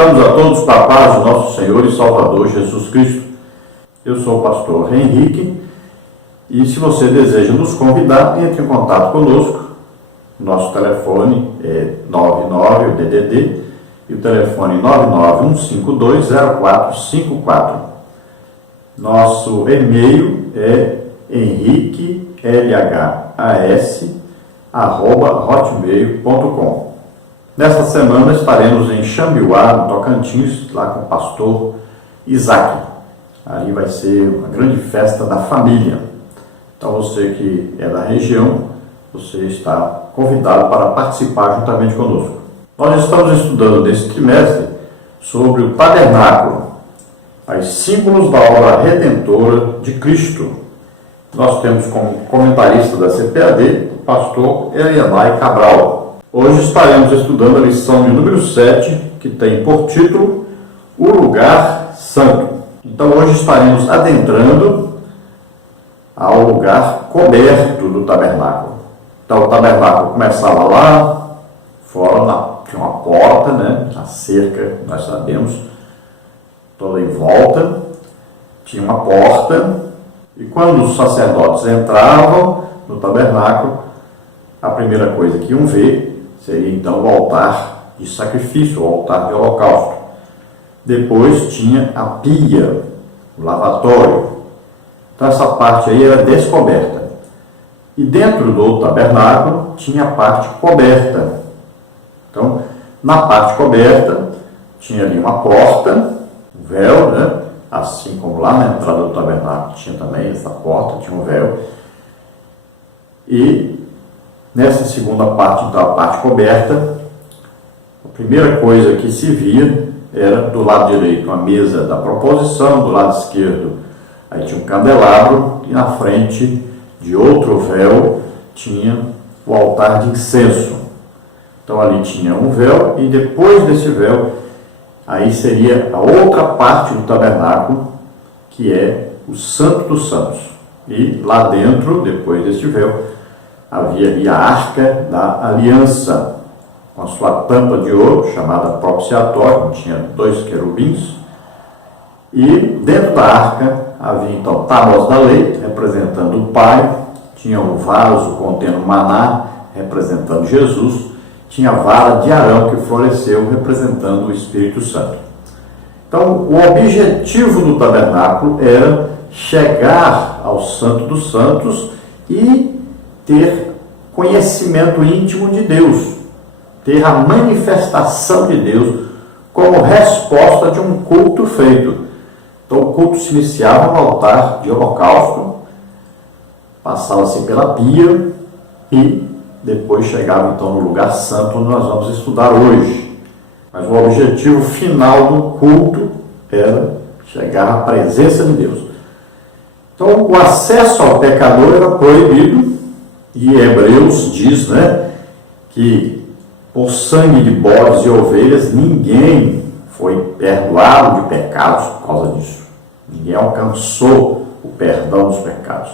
cumprimentamos a todos com a paz do nosso Senhor e Salvador Jesus Cristo. Eu sou o pastor Henrique e se você deseja nos convidar, entre em contato conosco. Nosso telefone é 99, o DDD, e o telefone 991520454. Nosso e-mail é henriquelhas@hotmail.com. Nesta semana estaremos em Xambiuá, no Tocantins, lá com o pastor Isaac. Ali vai ser uma grande festa da família. Então você que é da região, você está convidado para participar juntamente conosco. Nós estamos estudando nesse trimestre sobre o tabernáculo, os símbolos da obra redentora de Cristo. Nós temos como comentarista da CPAD o pastor Elianai Cabral. Hoje estaremos estudando a lição de número 7, que tem por título O Lugar Santo. Então hoje estaremos adentrando ao lugar coberto do tabernáculo. Então o tabernáculo começava lá fora, tinha uma porta, a cerca, nós sabemos, toda em volta, tinha uma porta, e quando os sacerdotes entravam no tabernáculo, a primeira coisa que iam ver seria então o altar de sacrifício, o altar de holocausto. Depois tinha a pia, o lavatório. Então essa parte aí era descoberta. E dentro do tabernáculo tinha a parte coberta. Então, na parte coberta, tinha ali uma porta, um véu, assim como lá na entrada do tabernáculo tinha também essa porta, tinha um véu. E nessa segunda parte, então, a parte coberta, a primeira coisa que se via era do lado direito a mesa da proposição, do lado esquerdo aí tinha um candelabro e na frente de outro véu tinha o altar de incenso. Então ali tinha um véu e depois desse véu aí seria a outra parte do tabernáculo, que é o Santo dos Santos. E lá dentro, depois desse véu, havia ali a Arca da Aliança, com a sua tampa de ouro, chamada propiciatório, tinha 2 querubins. E dentro da arca havia então tábuas da lei, representando o Pai, tinha um vaso contendo maná, representando Jesus, tinha a vara de Arão que floresceu, representando o Espírito Santo. Então, o objetivo do tabernáculo era chegar ao Santo dos Santos e ter conhecimento íntimo de Deus, ter a manifestação de Deus como resposta de um culto feito. Então o culto se iniciava no altar de holocausto, passava-se pela pia e depois chegava então no lugar santo, onde nós vamos estudar hoje. Mas o objetivo final do culto era chegar à presença de Deus. Então o acesso ao pecador era proibido. E Hebreus diz, que por sangue de bodes e ovelhas ninguém foi perdoado de pecados por causa disso. Ninguém alcançou o perdão dos pecados.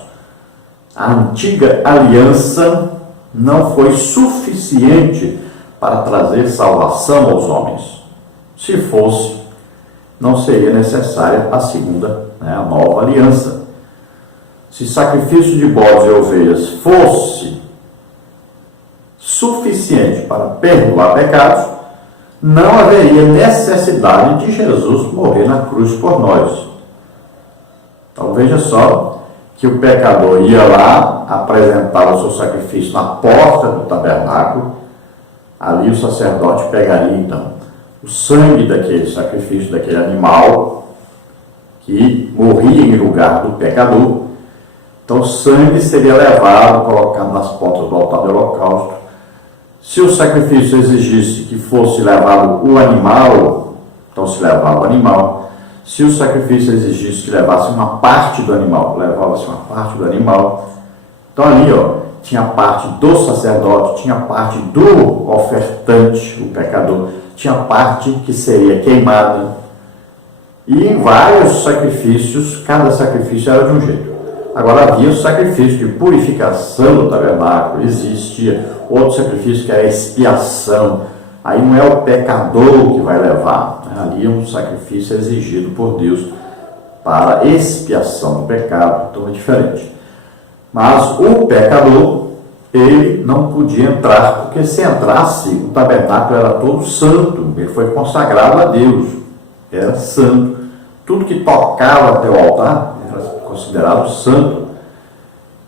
A antiga aliança não foi suficiente para trazer salvação aos homens. Se fosse, não seria necessária a segunda, a nova aliança. Se sacrifício de bodes e ovelhas fosse suficiente para perdoar pecados, não haveria necessidade de Jesus morrer na cruz por nós. Então veja só que o pecador ia lá, apresentava o seu sacrifício na porta do tabernáculo, ali o sacerdote pegaria então o sangue daquele sacrifício, daquele animal que morria em lugar do pecador. Então o sangue seria levado, colocado nas portas do altar do holocausto. Se o sacrifício exigisse que fosse levado o animal, então se levava o animal. Se o sacrifício exigisse que levasse uma parte do animal, levava-se uma parte do animal. Então ali, tinha a parte do sacerdote, tinha a parte do ofertante, o pecador, tinha a parte que seria queimada. E em vários sacrifícios, cada sacrifício era de um jeito. Agora havia o sacrifício de purificação do tabernáculo, existia outro sacrifício que era a expiação. Aí não é o pecador que vai levar, Ali um sacrifício exigido por Deus para expiação do pecado, então é diferente. Mas o pecador, ele não podia entrar, porque se entrasse, o tabernáculo era todo santo, ele foi consagrado a Deus, era santo. Tudo que tocava até o altar era considerado santo.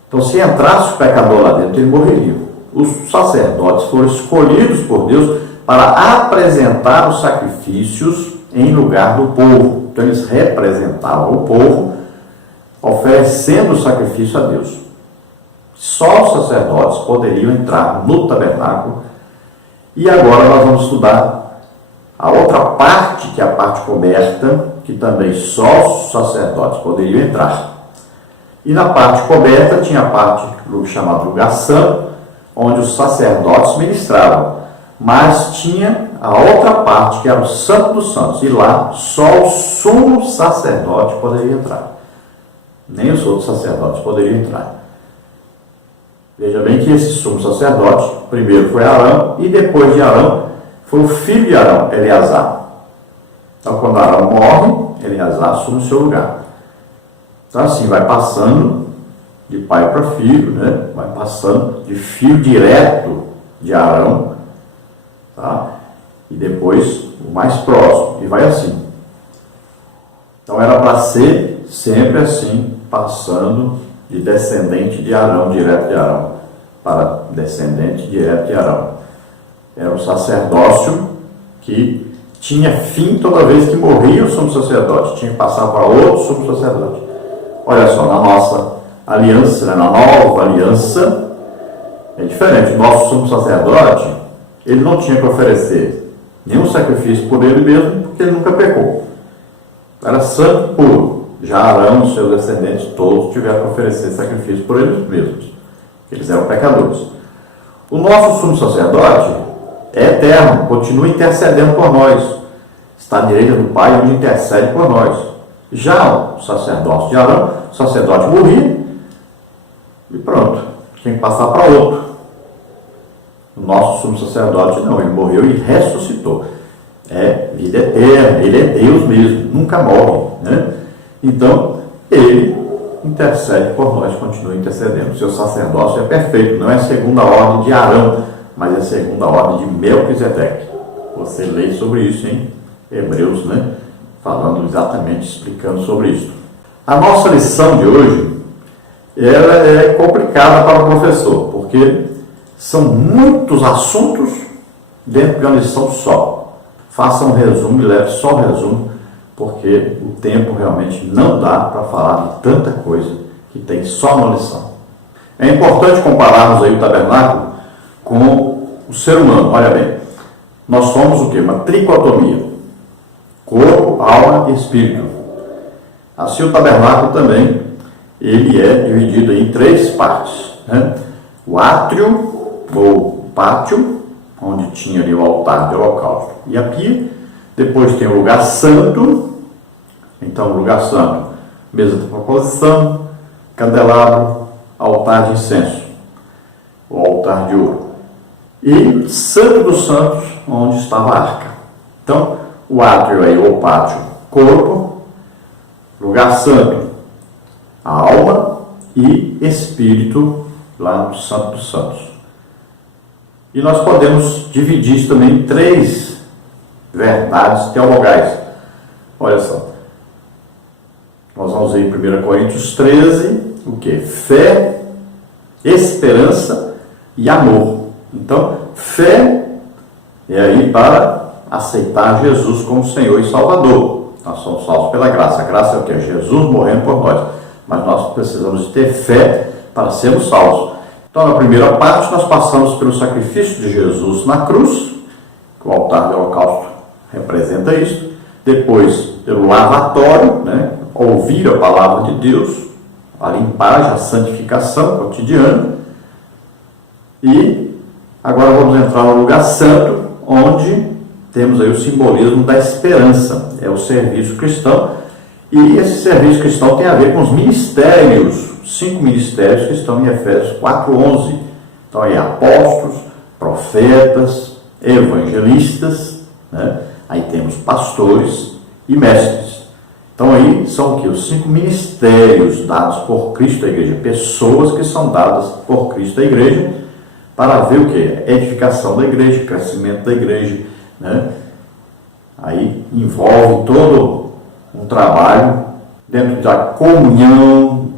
Então, se entrasse o pecador lá dentro, ele morreria. Os sacerdotes foram escolhidos por Deus para apresentar os sacrifícios em lugar do povo. Então, eles representavam o povo, oferecendo o sacrifício a Deus. Só os sacerdotes poderiam entrar no tabernáculo. E agora nós vamos estudar a outra parte, que é a parte coberta, que também só os sacerdotes poderiam entrar. E na parte coberta tinha a parte chamada lugar santo, onde os sacerdotes ministravam. Mas tinha a outra parte, que era o santo dos santos. E lá só o sumo sacerdote poderia entrar. Nem os outros sacerdotes poderiam entrar. Veja bem que esse sumo sacerdote, primeiro foi Arão, e depois de Arão, foi o filho de Arão, Eleazar. Então, quando Arão morre, Eleazar assume o seu lugar. Então, assim, vai passando de pai para filho, né? Vai passando de filho direto de Arão, tá? E depois o mais próximo, e vai assim. Então, era para ser sempre assim, passando de descendente de Arão, direto de Arão, para descendente direto de Arão. Era um sacerdócio que tinha fim toda vez que morria o sumo sacerdote, tinha que passar para outro sumo sacerdote. Olha só, na nossa aliança, na nova aliança, é diferente. O nosso sumo sacerdote, ele não tinha que oferecer nenhum sacrifício por ele mesmo, porque ele nunca pecou. Era santo puro. Já Arão e seus descendentes todos tiveram que oferecer sacrifício por eles mesmos. Eles eram pecadores. O nosso sumo sacerdote é eterno, continua intercedendo por nós. Está à direita do Pai, onde intercede por nós. Já o sacerdócio de Arão, o sacerdote morria e pronto, tinha que passar para outro. O nosso sumo sacerdote não, ele morreu e ressuscitou. É vida eterna, ele é Deus mesmo, nunca morre, né? Então, ele intercede por nós, continua intercedendo. O seu sacerdócio é perfeito, não é segundo a ordem de Arão, mas é segundo a ordem de Melquisedeque. Você lê sobre isso em Hebreus, né? Falando exatamente, explicando sobre isso. A nossa lição de hoje, ela é complicada para o professor, porque são muitos assuntos dentro de uma lição só. Faça um resumo e leve só o resumo, porque o tempo realmente não dá para falar de tanta coisa que tem só uma lição. É importante compararmos aí o tabernáculo com o ser humano. Olha bem, nós somos o quê? Uma tricotomia. Corpo, alma e espírito. Assim o tabernáculo também, ele é dividido em três partes, né? O átrio, ou pátio, onde tinha ali o altar de holocausto e a pia. Depois tem o lugar santo. Então, o lugar santo, mesa de proposição, candelabro, altar de incenso, o altar de ouro. E santo dos santos, onde estava a arca. Então, o átrio aí, ou pátio, corpo, lugar santo, alma e espírito, lá no santo dos santos. E nós podemos dividir isso também em três verdades teologais. Olha só. Nós vamos ver em 1 Coríntios 13, o que? Fé, esperança e amor. Então, fé é aí para aceitar Jesus como Senhor e Salvador. Nós somos salvos pela graça. A graça é o que? Jesus morrendo por nós. Mas nós precisamos de ter fé para sermos salvos. Então, na primeira parte, nós passamos pelo sacrifício de Jesus na cruz, que o altar do holocausto representa isso. Depois, pelo lavatório, né? Ouvir a palavra de Deus, a limpagem, a santificação cotidiana. E agora vamos entrar no lugar santo, onde temos aí o simbolismo da esperança, é o serviço cristão. E esse serviço cristão tem a ver com os ministérios, 5 ministérios que estão em Efésios 4:11. Então, aí apóstolos, profetas, evangelistas, né? Aí temos pastores e mestres. Então aí são o que? Os 5 ministérios dados por Cristo à igreja. Pessoas que são dadas por Cristo à igreja para ver o que? Edificação da igreja, crescimento da igreja, né? Aí envolve todo um trabalho dentro da comunhão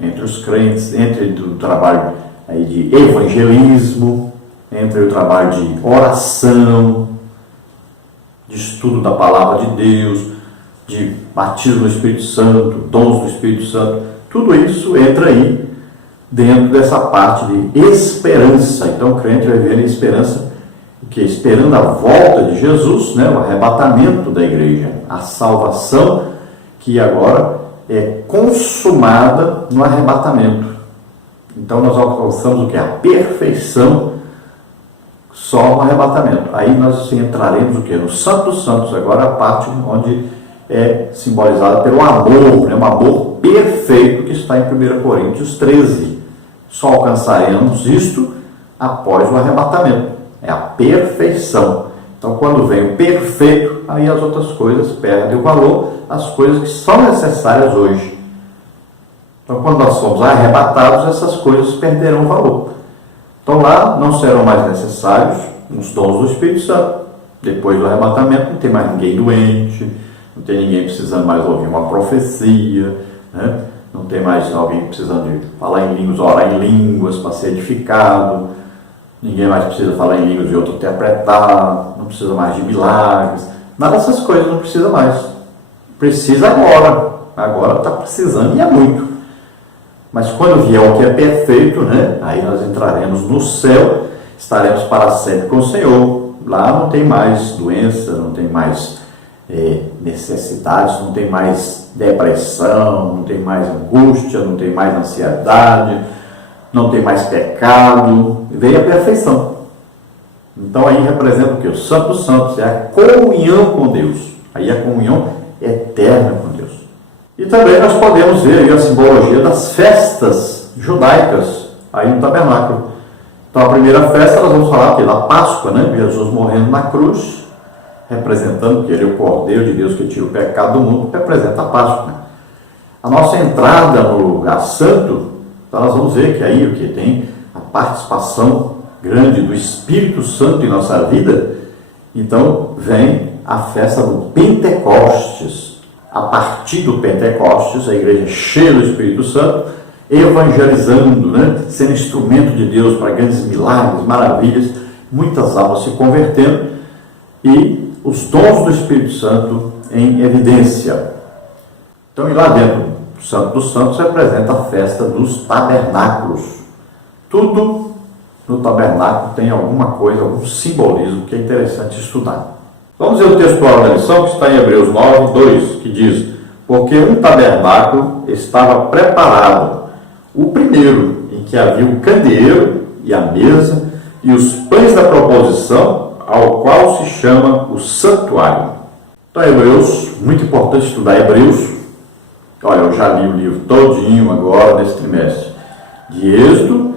entre os crentes, entre o trabalho aí de evangelismo, entre o trabalho de oração, de estudo da palavra de Deus, de batismo do Espírito Santo, dons do Espírito Santo. Tudo isso entra aí dentro dessa parte de esperança. Então o crente vai ver a esperança, que esperando a volta de Jesus, né, o arrebatamento da igreja, a salvação que agora é consumada no arrebatamento. Então nós alcançamos o que? A perfeição só no arrebatamento. Aí nós entraremos o que? No Santo dos Santos, agora a parte onde é simbolizada pelo amor, né, um amor perfeito que está em 1 Coríntios 13. Só alcançaremos isto após o arrebatamento. É a perfeição. Então, quando vem o perfeito, aí as outras coisas perdem o valor, as coisas que são necessárias hoje. Então, quando nós somos arrebatados, essas coisas perderão o valor. Então, lá não serão mais necessários os dons do Espírito Santo. Depois do arrebatamento, não tem mais ninguém doente, não tem ninguém precisando mais ouvir uma profecia, né? Não tem mais alguém precisando de falar em línguas, orar em línguas para ser edificado. Ninguém mais precisa falar em línguas e outro interpretar, não precisa mais de milagres, nada dessas coisas não precisa mais. Precisa agora está precisando e é muito. Mas quando vier o que é perfeito, né, aí nós entraremos no céu, estaremos para sempre com o Senhor. Lá não tem mais doença, não tem mais necessidades, não tem mais depressão, não tem mais angústia, não tem mais ansiedade, não tem mais pecado, veio a perfeição. Então aí representa o que? O Santo dos Santos, é a comunhão com Deus. Aí a comunhão eterna com Deus. E também nós podemos ver aí a simbologia das festas judaicas, aí no tabernáculo. Então a primeira festa nós vamos falar aqui da Páscoa, né? Jesus morrendo na cruz, representando que ele é o Cordeiro de Deus que tira o pecado do mundo, representa a Páscoa. A nossa entrada no lugar santo, então nós vamos ver que aí o que tem a participação grande do Espírito Santo em nossa vida. Então vem a festa do Pentecostes. A partir do Pentecostes, a igreja cheia do Espírito Santo, evangelizando, né? Sendo instrumento de Deus para grandes milagres, maravilhas, muitas almas se convertendo e os dons do Espírito Santo em evidência. Então, e lá dentro do Santo dos Santos representa a festa dos tabernáculos. Tudo no tabernáculo tem alguma coisa, algum simbolismo que é interessante estudar. Vamos ver o textual da lição que está em Hebreus 9, 2, que diz: porque um tabernáculo estava preparado, o primeiro, em que havia o candeeiro e a mesa e os pães da proposição, ao qual se chama o santuário. Então, Hebreus, muito importante estudar Hebreus. Olha, eu já li o livro todinho agora, nesse trimestre de Êxodo,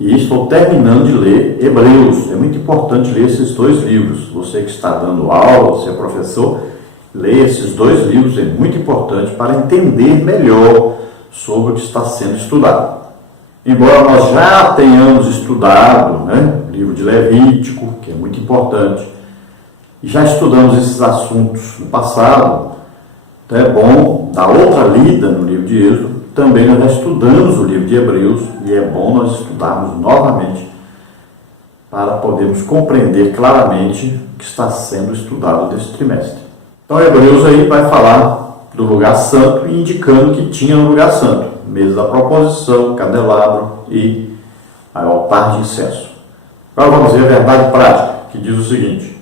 e estou terminando de ler Hebreus. É muito importante ler esses dois livros. Você que está dando aula, você é professor, leia esses dois livros, é muito importante para entender melhor sobre o que está sendo estudado. Embora nós já tenhamos estudado, né, o livro de Levítico, que é muito importante, e já estudamos esses assuntos no passado, então é bom dar outra lida no livro de Êxodo. Também nós já estudamos o livro de Hebreus e é bom nós estudarmos novamente para podermos compreender claramente o que está sendo estudado nesse trimestre. Então, Hebreus aí vai falar do lugar santo e indicando que tinha no lugar santo mesa da proposição, candelabro e altar de incenso. Agora vamos ver a verdade prática, que diz o seguinte: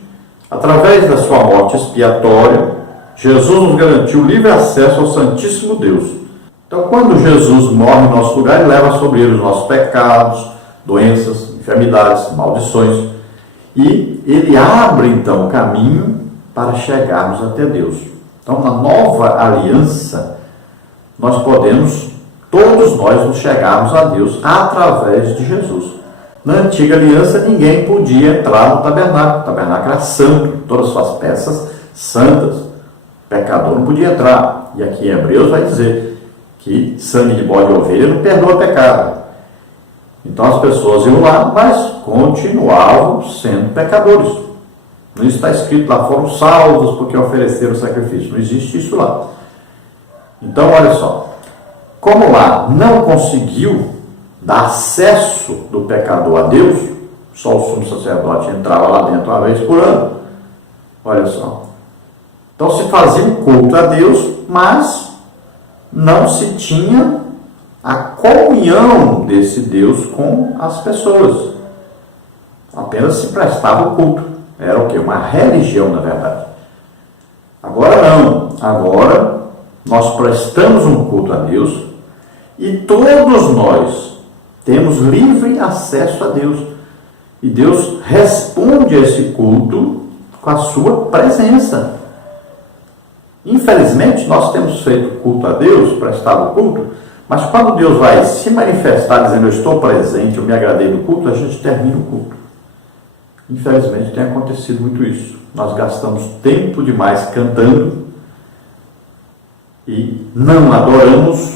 através da sua morte expiatória, Jesus nos garantiu livre acesso ao Santíssimo Deus. Então, quando Jesus morre em nosso lugar, ele leva sobre ele os nossos pecados, doenças, enfermidades, maldições, e ele abre então o caminho para chegarmos até Deus. Então, na nova aliança, nós podemos, todos nós, nos chegarmos a Deus através de Jesus. Na antiga aliança, ninguém podia entrar no tabernáculo. O tabernáculo era santo, todas as suas peças santas, pecador não podia entrar. E aqui em Hebreus vai dizer que sangue de bode e ovelha não perdoa pecado. Então as pessoas iam lá, mas continuavam sendo pecadores. Não está escrito lá, foram salvos porque ofereceram sacrifício. Não existe isso lá. Então, olha só. Como lá não conseguiu dar acesso do pecador a Deus, só o sumo sacerdote entrava lá dentro uma vez por ano. Olha só. Então se fazia um culto a Deus, mas não se tinha a comunhão desse Deus com as pessoas. Apenas se prestava o culto. Era o quê? Uma religião, na verdade. Agora não. Agora nós prestamos um culto a Deus e todos nós temos livre acesso a Deus. E Deus responde a esse culto com a sua presença. Infelizmente, nós temos feito culto a Deus, prestado culto, mas quando Deus vai se manifestar dizendo eu estou presente, eu me agradei do culto, a gente termina o culto. Infelizmente tem acontecido muito isso. Nós gastamos tempo demais cantando e não adoramos,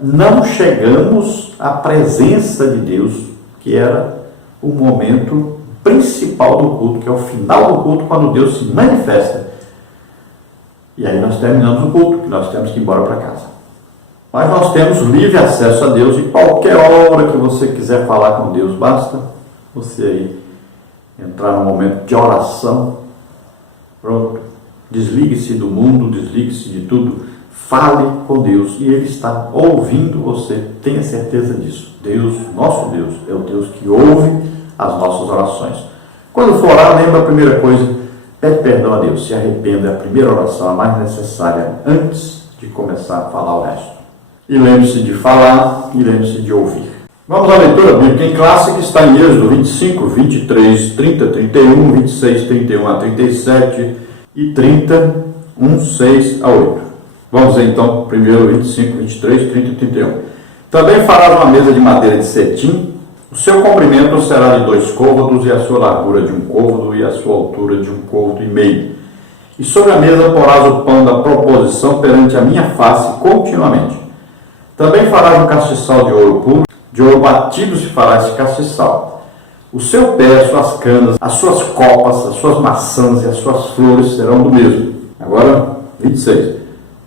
não chegamos à presença de Deus, que era o momento principal do culto, que é o final do culto, quando Deus se manifesta. E aí nós terminamos o culto, que nós temos que ir embora para casa. Mas nós temos livre acesso a Deus, e qualquer hora que você quiser falar com Deus, basta você aí entrar no momento de oração. Pronto. Desligue-se do mundo, desligue-se de tudo. Fale com Deus e Ele está ouvindo você. Tenha certeza disso. Deus, nosso Deus, é o Deus que ouve as nossas orações. Quando for orar, lembra a primeira coisa, pede perdão a Deus. Se arrependa, é a primeira oração, a mais necessária, antes de começar a falar o resto. E lembre-se de falar e lembre-se de ouvir. Vamos à leitura bíblica em classe, que está em Êxodo 25, 23, 30, 31, 26, 31 a 37 e 30, 1, 6 a 8. Vamos então, primeiro 25, 23, 30 e 31. Também farás uma mesa de madeira de cetim. O seu comprimento será de 2 côvados e a sua largura de 1 côvado e a sua altura de 1 côvado e meio. E sobre a mesa porás o pão da proposição perante a minha face continuamente. Também farás um castiçal de ouro puro, de ouro batido se fará esse castiçal. O seu pé, as suas canas, as suas copas, as suas maçãs e as suas flores serão do mesmo. Agora, 26,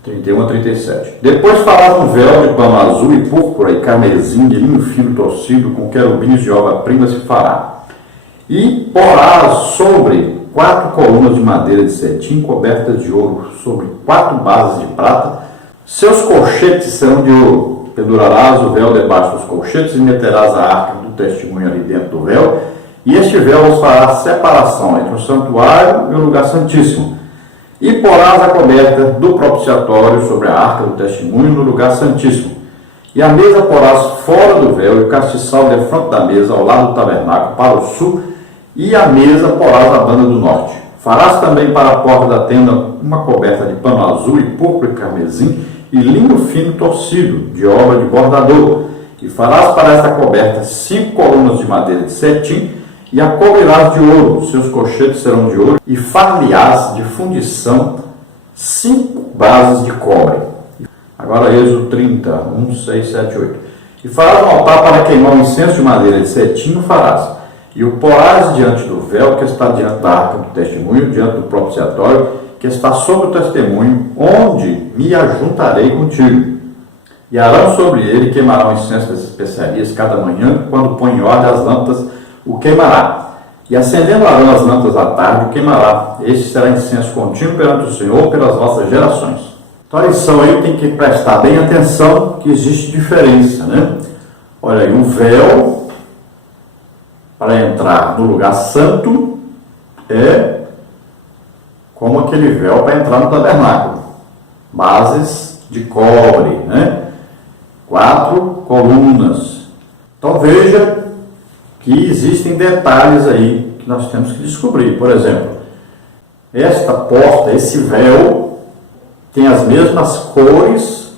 31 a 37. Depois farás um véu de pano azul e púrpura e carmesim de linho fino torcido, com querubins de obra-prima se fará. E porás sobre 4 colunas de madeira de cetim cobertas de ouro, sobre 4 bases de prata. Seus colchetes serão de ouro. Pendurarás o véu debaixo dos colchetes e meterás a arca do testemunho ali dentro do véu. E este véu os fará separação entre o santuário e o lugar santíssimo. E porás a coberta do propiciatório sobre a arca do testemunho no lugar santíssimo. E a mesa porás fora do véu e o castiçal defronte da mesa ao lado do tabernáculo para o sul. E a mesa porás na banda do norte. Farás também para a porta da tenda uma coberta de pano azul e púrpura e carmesim e linho fino torcido, de obra de bordador. E farás para esta coberta 5 colunas de madeira de cetim, e a cobrirás de ouro, seus colchetes serão de ouro, e far-lhe-ás de fundição 5 bases de cobre. Agora Êxodo 30, 1, 6, 7, 8. E farás um altar para queimar um incenso de madeira de cetim, o farás. E o porás diante do véu que está diante da arca do testemunho, diante do propiciatório, que está sobre o testemunho, onde me ajuntarei contigo. E Arão sobre ele queimará o incenso das especiarias cada manhã, quando põe em ordem as lâmpadas, o queimará. E acendendo Arão as lâmpadas à tarde, o queimará. Este será incenso contínuo perante o Senhor pelas vossas gerações. Então a lição aí tem que prestar bem atenção, que existe diferença, né? Olha aí, um véu para entrar no lugar santo é como aquele véu para entrar no tabernáculo. Bases de cobre, né? 4 colunas. Então veja que existem detalhes aí que nós temos que descobrir. Por exemplo, esta porta, esse véu, tem as mesmas cores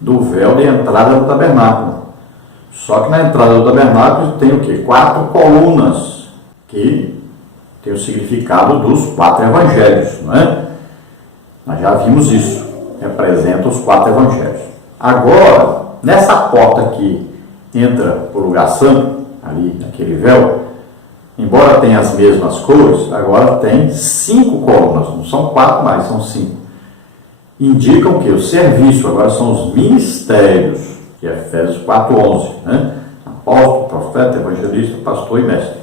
do véu de entrada no tabernáculo. Só que na entrada do tabernáculo tem o quê? 4 colunas que tem o significado dos 4 evangelhos, não é? Nós já vimos isso, representa os 4 evangelhos. Agora, nessa porta que entra para o lugar santo, ali naquele véu, embora tenha as mesmas cores, agora tem 5 colunas, não são 4 mais, são 5. Indicam que o serviço agora são os ministérios, que é Efésios 4:11, né? Apóstolo, profeta, evangelista, pastor e mestre.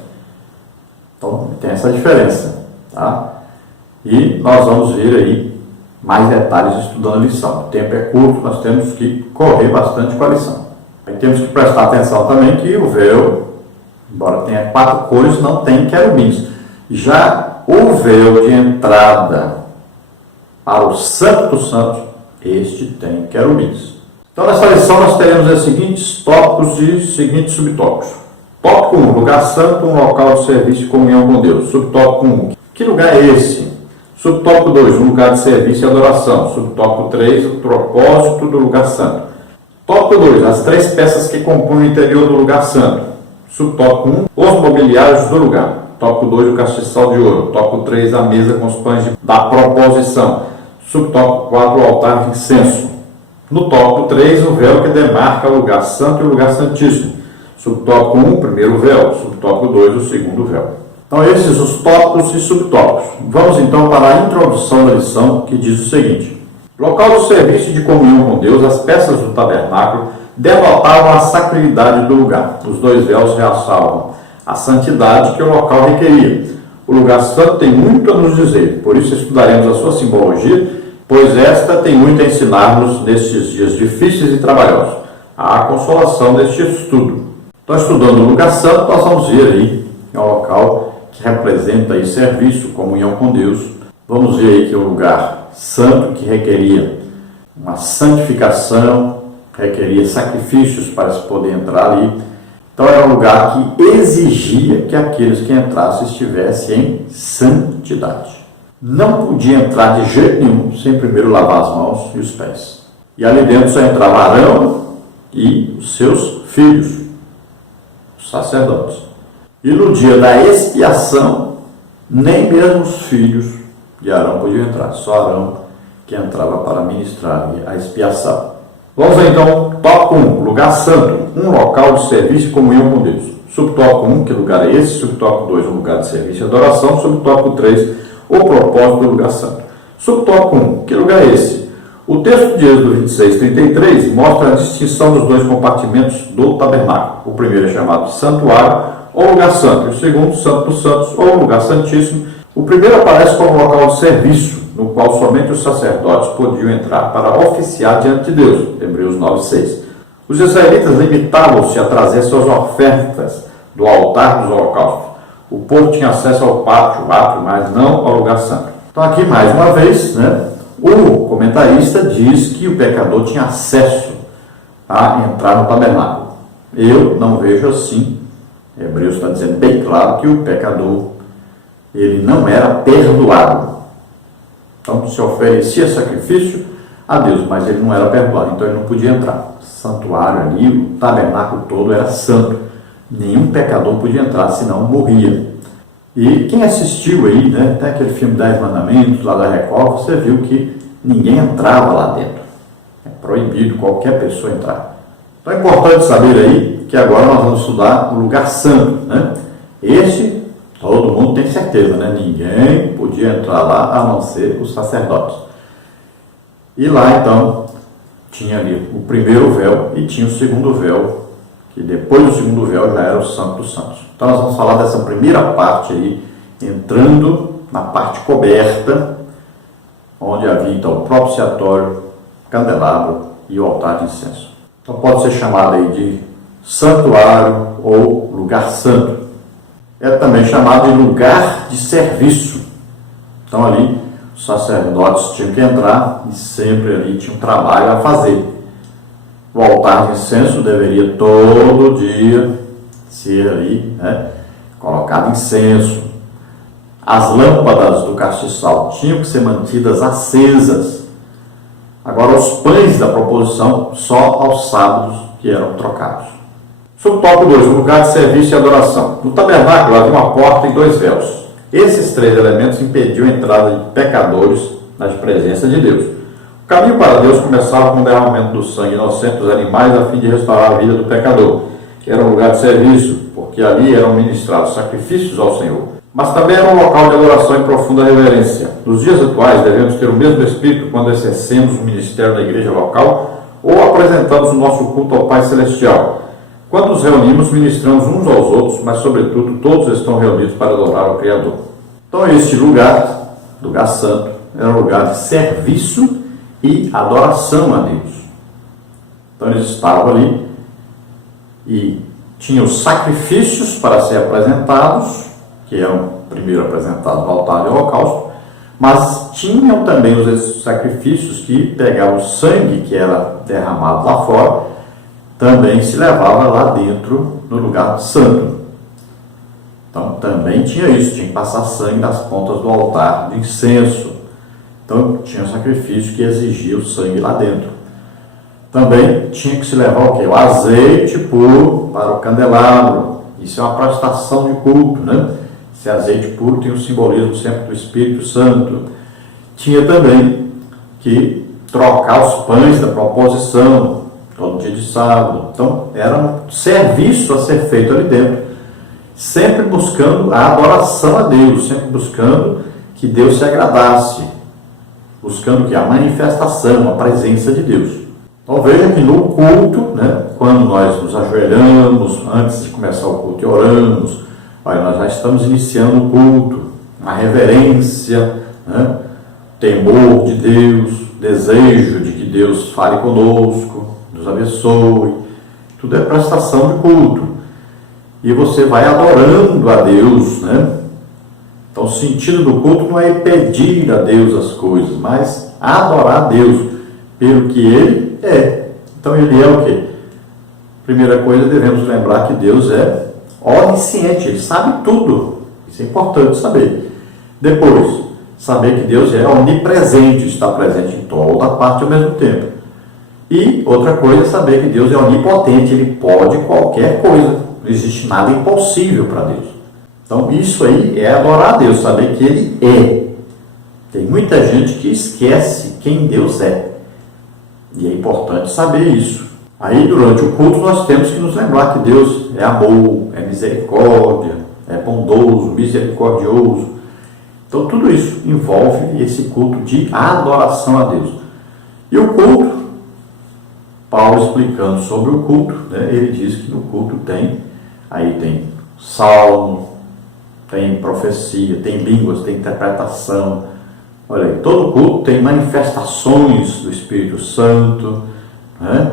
Então, tem essa diferença, tá? E nós vamos ver aí mais detalhes estudando a lição. O tempo é curto, nós temos que correr bastante com a lição. Aí temos que prestar atenção também que o véu, embora tenha 4 cores, não tem querubins. Já o véu de entrada para o Santo dos Santos, este tem querubins. Então, nessa lição nós teremos os seguintes tópicos e seguintes subtópicos. Tópico 1, lugar santo, um local de serviço e comunhão com Deus. Subtópico 1, que lugar é esse? Subtópico 2, um lugar de serviço e adoração. Subtópico 3, o propósito do lugar santo. Tópico 2, as 3 peças que compõem o interior do lugar santo. Subtópico 1, os mobiliários do lugar. Tópico 2, o castiçal de ouro. Tópico 3, a mesa com os pães da proposição. Subtópico 4, o altar de incenso. No tópico 3, o véu que demarca o lugar santo e o lugar santíssimo. Subtópico 1, o primeiro véu. Subtópico 2, o segundo véu. Então, esses os tópicos e subtópicos. Vamos então para a introdução da lição, que diz o seguinte: local do serviço de comunhão com Deus, as peças do tabernáculo denotavam a sacralidade do lugar. Os 2 véus ressalvam a santidade que o local requeria. O lugar santo tem muito a nos dizer, por isso estudaremos a sua simbologia, pois esta tem muito a ensinar-nos nestes dias difíceis e trabalhosos. Há a consolação deste estudo. Então, estudando o lugar santo, nós vamos ver aí é um local que representa aí serviço, comunhão com Deus. Vamos ver aí que é um lugar santo que requeria uma santificação, requeria sacrifícios para se poder entrar ali. Então, era um lugar que exigia que aqueles que entrassem estivessem em santidade. Não podia entrar de jeito nenhum sem primeiro lavar as mãos e os pés. E ali dentro só entrava Arão e os seus filhos, os sacerdotes. E no dia da expiação, nem mesmo os filhos de Arão podiam entrar, só Arão que entrava para ministrar a expiação. Vamos então, tópico 1, lugar santo, um local de serviço e comunhão com Deus. Subtópico 1, que lugar é esse? Subtópico 2, um lugar de serviço e adoração. Subtópico 3, o propósito do lugar santo. Subtópico 1, que lugar é esse? O texto de Êxodo 26:33 mostra a distinção dos 2 compartimentos do tabernáculo. O primeiro é chamado de santuário, ou lugar santo, e o segundo, santo dos santos, ou lugar santíssimo. O primeiro aparece como local de serviço, no qual somente os sacerdotes podiam entrar para oficiar diante de Deus. Hebreus 9:6. Os israelitas limitavam-se a trazer suas ofertas do altar dos holocaustos. O povo tinha acesso ao pátio, mas não ao lugar santo. Então, aqui mais uma vez, né, o comentarista diz que o pecador tinha acesso a entrar no tabernáculo. Eu não vejo assim. Hebreus está dizendo bem claro que o pecador ele não era perdoado. Então, se oferecia sacrifício a Deus, mas ele não era perdoado, então ele não podia entrar. O santuário ali, o tabernáculo todo era santo. Nenhum pecador podia entrar, senão morria. E quem assistiu aí, né, até aquele filme 10 Mandamentos, lá da Record, você viu que ninguém entrava lá dentro. É proibido qualquer pessoa entrar. Então é importante saber aí que agora nós vamos estudar o lugar santo, né? Este, todo mundo tem certeza, né? Ninguém podia entrar lá a não ser os sacerdotes. E lá então tinha ali o primeiro véu e tinha o segundo véu, que depois do segundo véu já era o Santo dos Santos. Então nós vamos falar dessa primeira parte aí, entrando na parte coberta, onde havia então o propiciatório, candelabro e o altar de incenso. Então pode ser chamado aí de santuário ou lugar santo. É também chamado de lugar de serviço. Então ali os sacerdotes tinham que entrar e sempre ali tinha um trabalho a fazer. O altar de incenso deveria todo dia ser ali, né, colocado incenso. As lâmpadas do castiçal tinham que ser mantidas acesas. Agora os pães da proposição só aos sábados que eram trocados. Subtópico 2, lugar de serviço e adoração. No tabernáculo havia uma porta e 2 véus. Esses três elementos impediam a entrada de pecadores na presença de Deus. O caminho para Deus começava com o derramamento do sangue inocente dos animais a fim de restaurar a vida do pecador, que era um lugar de serviço, porque ali eram ministrados sacrifícios ao Senhor. Mas também era um local de adoração e profunda reverência. Nos dias atuais, devemos ter o mesmo espírito quando exercemos o ministério da igreja local ou apresentamos o nosso culto ao Pai Celestial. Quando nos reunimos, ministramos uns aos outros, mas, sobretudo, todos estão reunidos para adorar o Criador. Então, este lugar, lugar santo, era um lugar de serviço e adoração a Deus. Então, eles estavam ali e tinham sacrifícios para ser apresentados, que eram primeiro apresentados no altar de holocausto, mas tinham também os sacrifícios que pegavam o sangue que era derramado lá fora, também se levava lá dentro no lugar santo. Então também tinha isso, tinha que passar sangue nas pontas do altar de incenso. Então tinha um sacrifício que exigia o sangue lá dentro. Também tinha que se levar o quê? O azeite puro para o candelabro. Isso é uma prestação de culto, né? Esse azeite puro tem o simbolismo sempre do Espírito Santo. Tinha também que trocar os pães da proposição todo dia de sábado. Então era um serviço a ser feito ali dentro, sempre buscando a adoração a Deus, sempre buscando que Deus se agradasse, buscando que a manifestação, a presença de Deus. Então veja que no culto, né, quando nós nos ajoelhamos antes de começar o culto e oramos, olha, nós já estamos iniciando o culto, a reverência, né, temor de Deus, desejo de que Deus fale conosco, nos abençoe. Tudo é prestação de culto. E você vai adorando a Deus, né? Então o sentido do culto não é pedir a Deus as coisas, mas adorar a Deus pelo que Ele é. Então Ele é o quê? Primeira coisa, devemos lembrar que Deus é onisciente, Ele sabe tudo. Isso é importante saber. Depois, saber que Deus é onipresente, está presente em toda parte ao mesmo tempo. E outra coisa é saber que Deus é onipotente, Ele pode qualquer coisa, não existe nada impossível para Deus. Então isso aí é adorar a Deus, saber que Ele é. Tem muita gente que esquece quem Deus é, e é importante saber isso. Aí durante o culto nós temos que nos lembrar que Deus é amor, é misericórdia, é bondoso, misericordioso. Então tudo isso envolve esse culto de adoração a Deus. E o culto, Paulo explicando sobre o culto, né, ele diz que no culto tem salmo, tem profecia, tem línguas, tem interpretação. Olha aí, todo culto tem manifestações do Espírito Santo, né,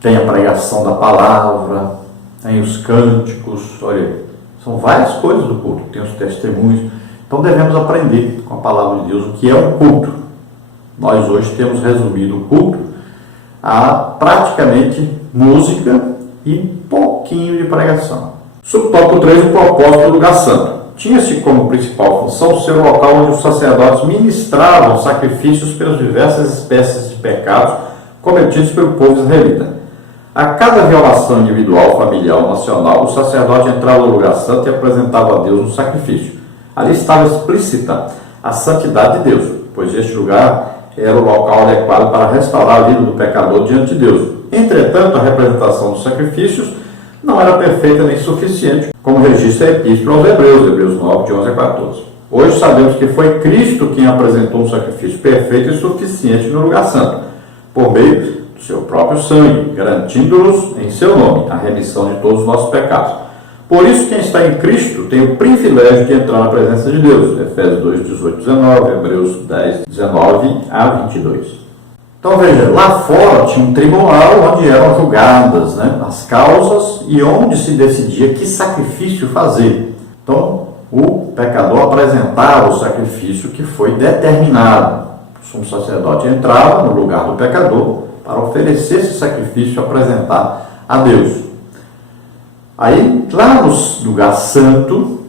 tem a pregação da palavra, tem os cânticos, olha aí, são várias coisas do culto, tem os testemunhos. Então devemos aprender com a palavra de Deus o que é um culto. Nós hoje temos resumido o culto a praticamente música e um pouquinho de pregação. Subtópico 3, o propósito do lugar santo. Tinha-se como principal função ser o local onde os sacerdotes ministravam sacrifícios pelas diversas espécies de pecados cometidos pelo povo israelita. A cada violação individual, familiar ou nacional, o sacerdote entrava no lugar santo e apresentava a Deus um sacrifício. Ali estava explícita a santidade de Deus, pois este lugar era o local adequado para restaurar a vida do pecador diante de Deus. Entretanto, a representação dos sacrifícios não era perfeita nem suficiente, como registra a Epístola aos Hebreus 9, de 11 a 14. Hoje sabemos que foi Cristo quem apresentou um sacrifício perfeito e suficiente no lugar santo, por meio do seu próprio sangue, garantindo-nos em seu nome a remissão de todos os nossos pecados. Por isso, quem está em Cristo tem o privilégio de entrar na presença de Deus. Efésios 2, 18, 19, Hebreus 10, 19 a 22. Então veja, lá fora tinha um tribunal onde eram julgadas, né, as causas e onde se decidia que sacrifício fazer. Então o pecador apresentava o sacrifício que foi determinado. O sumo sacerdote entrava no lugar do pecador para oferecer esse sacrifício e apresentar a Deus. Aí, lá no lugar santo,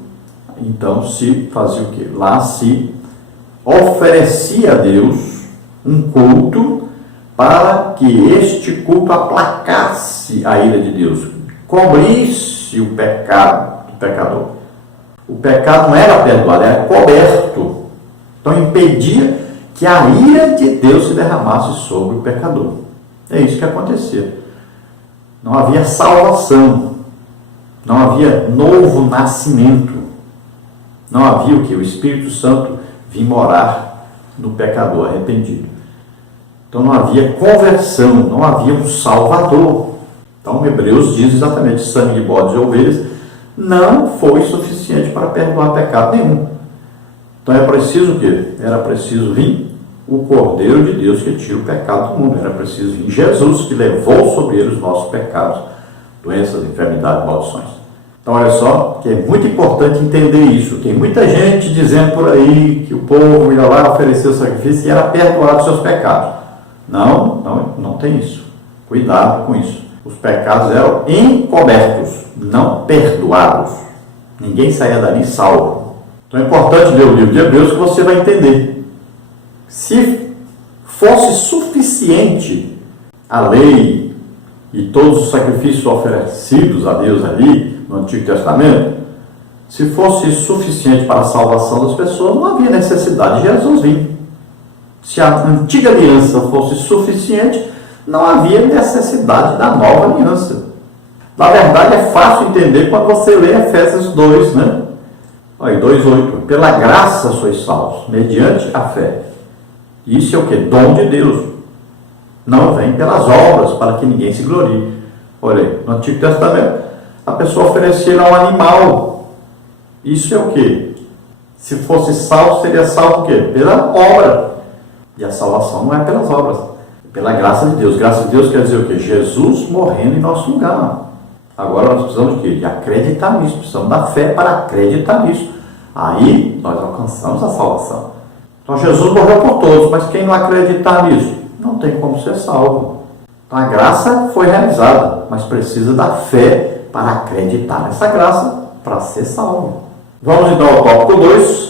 então se fazia o quê? Lá se oferecia a Deus um culto para que este culto aplacasse a ira de Deus, cobrisse o pecado do pecador. O pecado não era perdoado, era coberto. Então impedia que a ira de Deus se derramasse sobre o pecador. É isso que acontecia. Não havia salvação. Não havia novo nascimento. Não havia o que? O Espírito Santo vir morar no pecador arrependido. Então não havia conversão, não havia um Salvador. Então Hebreus diz exatamente: sangue de bodes e ovelhas não foi suficiente para perdoar pecado nenhum. Então é preciso o quê? Era preciso vir o Cordeiro de Deus que tira o pecado do mundo. Era preciso vir Jesus que levou sobre ele os nossos pecados, doenças, enfermidades, maldições. Então olha só, que é muito importante entender isso. Tem muita gente dizendo por aí que o povo ia lá oferecer o sacrifício e era perdoado os seus pecados. Não tem isso. Cuidado com isso. Os pecados eram encobertos, não perdoados. Ninguém saía dali salvo. Então é importante ler o livro de Hebreus que você vai entender. Se fosse suficiente a lei e todos os sacrifícios oferecidos a Deus ali no Antigo Testamento, se fosse suficiente para a salvação das pessoas, não havia necessidade de Jesus vir. Se a antiga aliança fosse suficiente, não havia necessidade da nova aliança. Na verdade, é fácil entender quando você lê Efésios 2, né? Aí, 2:8. Pela graça sois salvos, mediante a fé. Isso é o que? Dom de Deus. Não vem pelas obras, para que ninguém se glorie. Olha aí, no Antigo Testamento, a pessoa oferecia um animal. Isso é o que? Se fosse salvo, seria salvo o quê? Pela obra. E a salvação não é pelas obras, é pela graça de Deus. Graça de Deus quer dizer o quê? Jesus morrendo em nosso lugar. Agora nós precisamos de quê? De acreditar nisso. Precisamos da fé para acreditar nisso. Aí nós alcançamos a salvação. Então Jesus morreu por todos, mas quem não acreditar nisso, não tem como ser salvo. Então a graça foi realizada, mas precisa da fé para acreditar nessa graça para ser salvo. Vamos então ao tópico 2.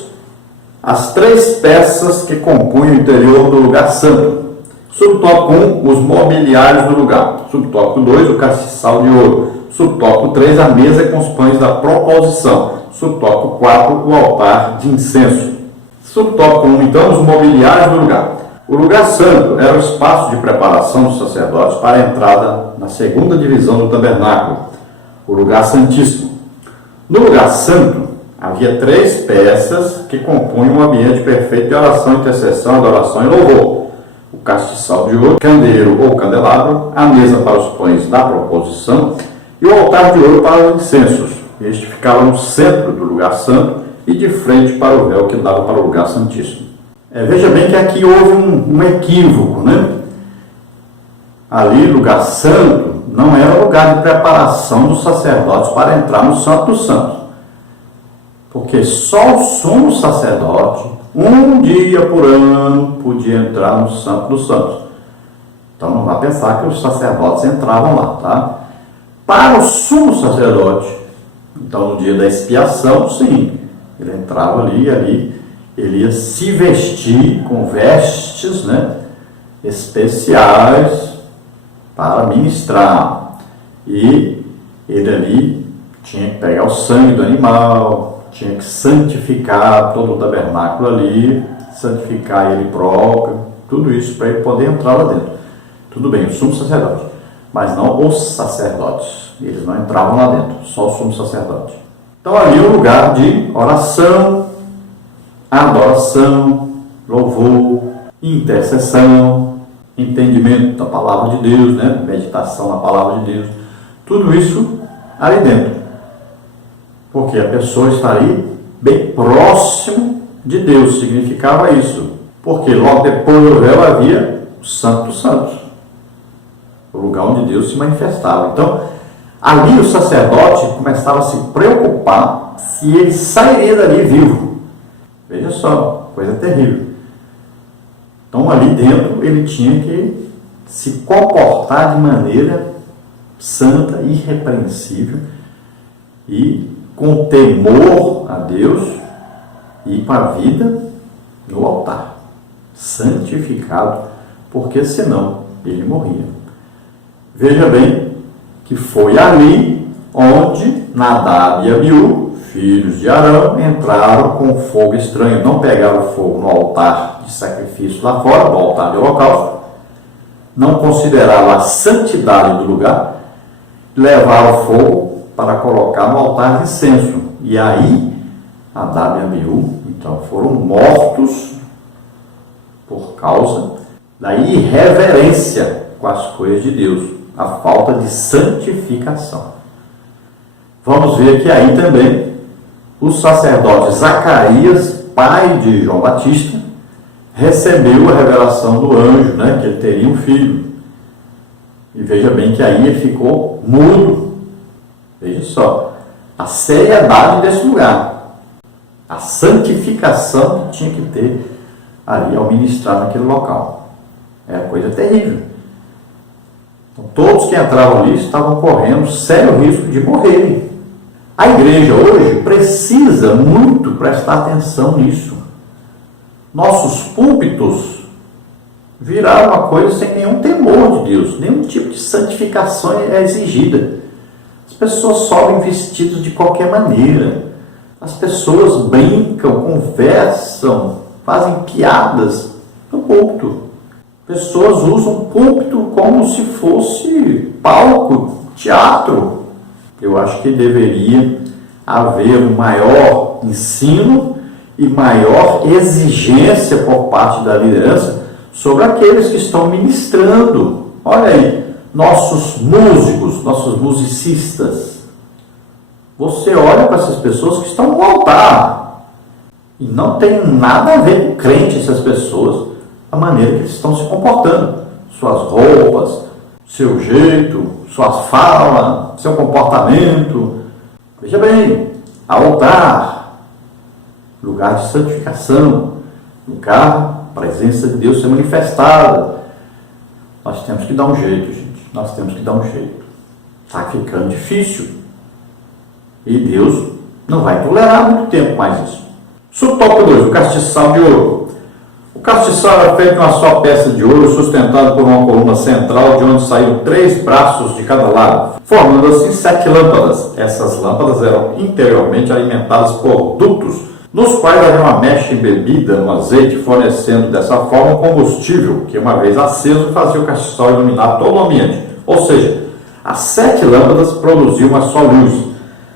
As três peças que compõem o interior do lugar santo. Subtópico 1, os mobiliários do lugar. Subtópico 2, o castiçal de ouro. Subtópico 3, a mesa com os pães da proposição. Subtópico 4, o altar de incenso. Subtópico 1, então, os mobiliários do lugar. O lugar santo era o espaço de preparação dos sacerdotes para a entrada na segunda divisão do tabernáculo, o lugar santíssimo. No lugar santo, havia três peças que compunham um ambiente perfeito de oração, intercessão, adoração e louvor. O castiçal de ouro, candeeiro ou candelabro, a mesa para os pães da proposição e o altar de ouro para os incensos. Este ficava no centro do lugar santo e de frente para o véu que dava para o lugar santíssimo. Veja bem que aqui houve um equívoco, né? Ali, lugar santo, não era lugar de preparação dos sacerdotes para entrar no Santo dos Santos. Porque só o sumo sacerdote, um dia por ano, podia entrar no Santo dos Santos. Então não vá pensar que os sacerdotes entravam lá, tá? Para o sumo sacerdote, então no dia da expiação, sim, ele entrava ali e ali ele ia se vestir com vestes, né, especiais para ministrar. E ele ali tinha que pegar o sangue do animal, tinha que santificar todo o tabernáculo ali, santificar ele próprio, tudo isso para ele poder entrar lá dentro. Tudo bem, o sumo sacerdote, mas não os sacerdotes. Eles não entravam lá dentro, só o sumo sacerdote. Então ali é um lugar de oração, adoração, louvor, intercessão, entendimento da palavra de Deus, né? Meditação na palavra de Deus. Tudo isso ali dentro. Porque a pessoa está ali bem próximo de Deus, significava isso. Porque logo depois do véu havia o Santo dos Santos, o lugar onde Deus se manifestava. Então, ali o sacerdote começava a se preocupar se ele sairia dali vivo. Veja só, coisa terrível. Então, ali dentro, ele tinha que se comportar de maneira santa, irrepreensível e com temor a Deus e com a vida no altar, santificado, porque senão ele morria. Veja bem que foi ali onde Nadab e Abiú filhos de Arão entraram com fogo estranho, não pegaram fogo no altar de sacrifício lá fora, no altar de holocausto, não consideraram a santidade do lugar, levaram fogo para colocar no altar de incenso. E aí, Nadab e Abiú, então, foram mortos por causa da irreverência com as coisas de Deus, a falta de santificação. Vamos ver que aí também o sacerdote Zacarias, pai de João Batista, recebeu a revelação do anjo, que ele teria um filho. E veja bem que aí ele ficou mudo. Veja só, a seriedade desse lugar, a santificação que tinha que ter ali ao ministrar naquele local. É coisa terrível. Então, todos que entravam ali estavam correndo sério risco de morrerem. A igreja hoje precisa muito prestar atenção nisso. Nossos púlpitos viraram uma coisa sem nenhum temor de Deus, nenhum tipo de santificação é exigida. As pessoas sobem vestidos de qualquer maneira. As pessoas brincam, conversam, fazem piadas no púlpito. Pessoas usam o púlpito como se fosse palco, teatro. Eu acho que deveria haver um maior ensino e maior exigência por parte da liderança sobre aqueles que estão ministrando. Olha aí, nossos músicos, nossos musicistas. Você olha para essas pessoas que estão no altar e não tem nada a ver com crente essas pessoas, a maneira que eles estão se comportando, suas roupas, seu jeito, sua fala, seu comportamento. Veja bem, altar, lugar de santificação, lugar, presença de Deus ser manifestada. Nós temos que dar um jeito, gente. Nós temos que dar um jeito. Está ficando difícil. E Deus não vai tolerar muito tempo mais isso. Subtópico 2, o castiçal de ouro. O castiçal era feito de uma só peça de ouro, sustentado por uma coluna central, de onde saíam 3 braços de cada lado, formando assim 7 lâmpadas. Essas lâmpadas eram interiormente alimentadas por dutos, nos quais havia uma mecha embebida no azeite, fornecendo dessa forma um combustível, que uma vez aceso fazia o castiçal iluminar todo o ambiente. Ou seja, as 7 lâmpadas produziam uma só luz.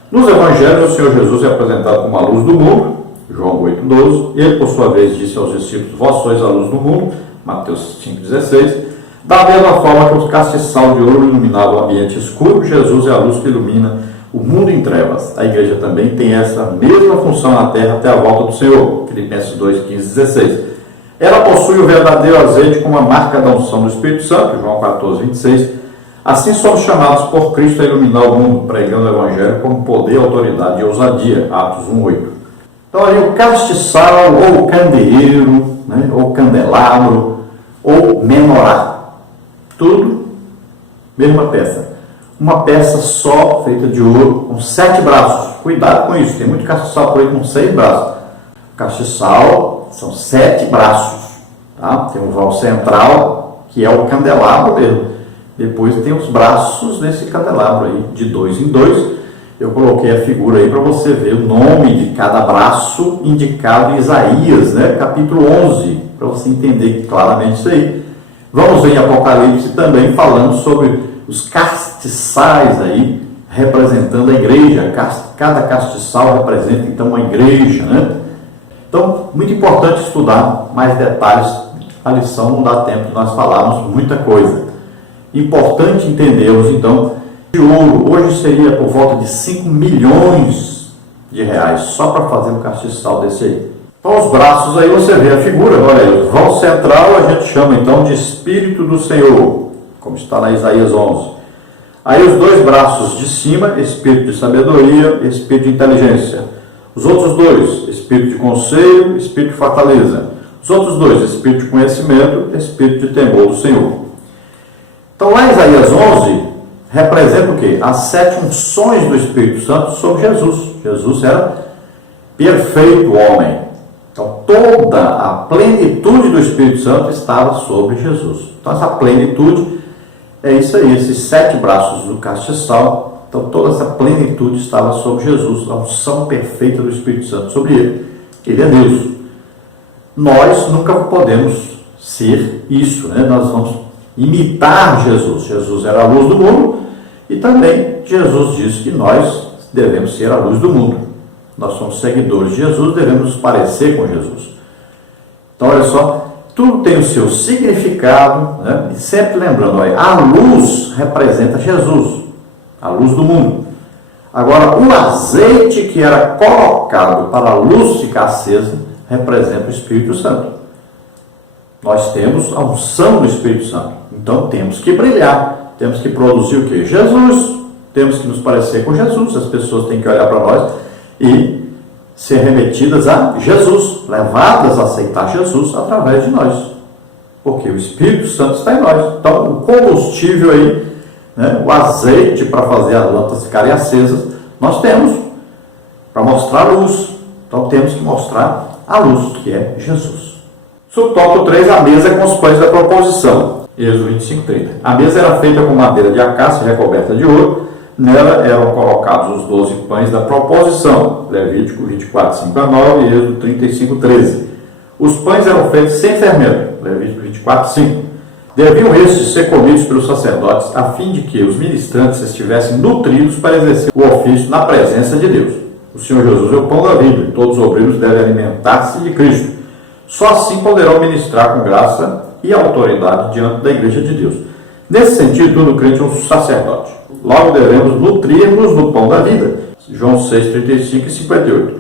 Nos evangelhos, o Senhor Jesus é apresentado como a luz do mundo, João 8,12, ele por sua vez disse aos discípulos, vós sois a luz do mundo, Mateus 5,16, da mesma forma que o castiçal de ouro iluminava o ambiente escuro, Jesus é a luz que ilumina o mundo em trevas. A igreja também tem essa mesma função na terra até a volta do Senhor, Filipenses 2,15-16. Ela possui o verdadeiro azeite como a marca da unção do Espírito Santo, João 14,26. Assim somos chamados por Cristo a iluminar o mundo, pregando o Evangelho como poder, autoridade e ousadia, Atos 1,8. Então ali o castiçal, ou o candeeiro, ou candelabro, ou menorá, tudo mesma peça. Uma peça só, feita de ouro, com 7 braços. Cuidado com isso, tem muito castiçal por aí com 6 braços. O castiçal são 7 braços. Tá? Tem um vão central, que é o candelabro mesmo. Depois tem os braços desse candelabro aí, de 2 em 2. Eu coloquei a figura aí para você ver o nome de cada braço indicado em Isaías, capítulo 11, para você entender claramente isso aí. Vamos ver em Apocalipse também falando sobre os castiçais aí, representando a igreja. Cada castiçal representa então uma igreja, Então, muito importante estudar mais detalhes. A lição não dá tempo de nós falarmos muita coisa. Importante entendermos então de ouro, hoje seria por volta de 5 milhões de reais, só para fazer um castiçal desse aí. Então os braços aí você vê a figura, olha aí, o vão central a gente chama então de Espírito do Senhor, como está na Isaías 11. Aí os 2 braços de cima, Espírito de sabedoria, Espírito de inteligência. Os outros 2, Espírito de conselho, Espírito de fortaleza. Os outros 2, Espírito de conhecimento, Espírito de temor do Senhor. Então lá em Isaías 11, representa o quê? As 7 unções do Espírito Santo sobre Jesus. Jesus era perfeito homem. Então toda a plenitude do Espírito Santo estava sobre Jesus. Então essa plenitude é isso aí, esses 7 braços do castiçal Então toda essa plenitude estava sobre Jesus, a unção perfeita do Espírito Santo sobre ele. Ele é Deus. Nós nunca podemos ser isso, né? Nós vamos imitar Jesus. Jesus era a luz do mundo e também Jesus disse que nós devemos ser a luz do mundo. Nós somos seguidores de Jesus, devemos nos parecer com Jesus. Então, olha só, tudo tem o seu significado, né? E sempre lembrando, olha, a luz representa Jesus, a luz do mundo. Agora, o azeite que era colocado para a luz ficar acesa representa o Espírito Santo. Nós temos a unção do Espírito Santo, então temos que brilhar, temos que produzir o quê? Jesus, temos que nos parecer com Jesus, as pessoas têm que olhar para nós e ser remetidas a Jesus, levadas a aceitar Jesus através de nós, porque o Espírito Santo está em nós. Então o combustível aí, né, o azeite para fazer as lâmpadas ficarem acesas, nós temos para mostrar a luz. Então temos que mostrar a luz, que é Jesus. Subtópico 3, a mesa com os pães da proposição. Êxodo 25:30. A mesa era feita com madeira de acácia recoberta de ouro. Nela eram colocados os 12 pães da proposição. Levítico 24:5-9 e Êxodo 35:13. Os pães eram feitos sem fermento. Levítico 24:5. Deviam estes ser comidos pelos sacerdotes, a fim de que os ministrantes estivessem nutridos para exercer o ofício na presença de Deus. O Senhor Jesus é o pão da vida, e todos os obreiros devem alimentar-se de Cristo. Só assim poderão ministrar com graça e autoridade diante da igreja de Deus. Nesse sentido, todo crente é um sacerdote. Logo devemos nutrir-nos do pão da vida. João 6:35 e 58.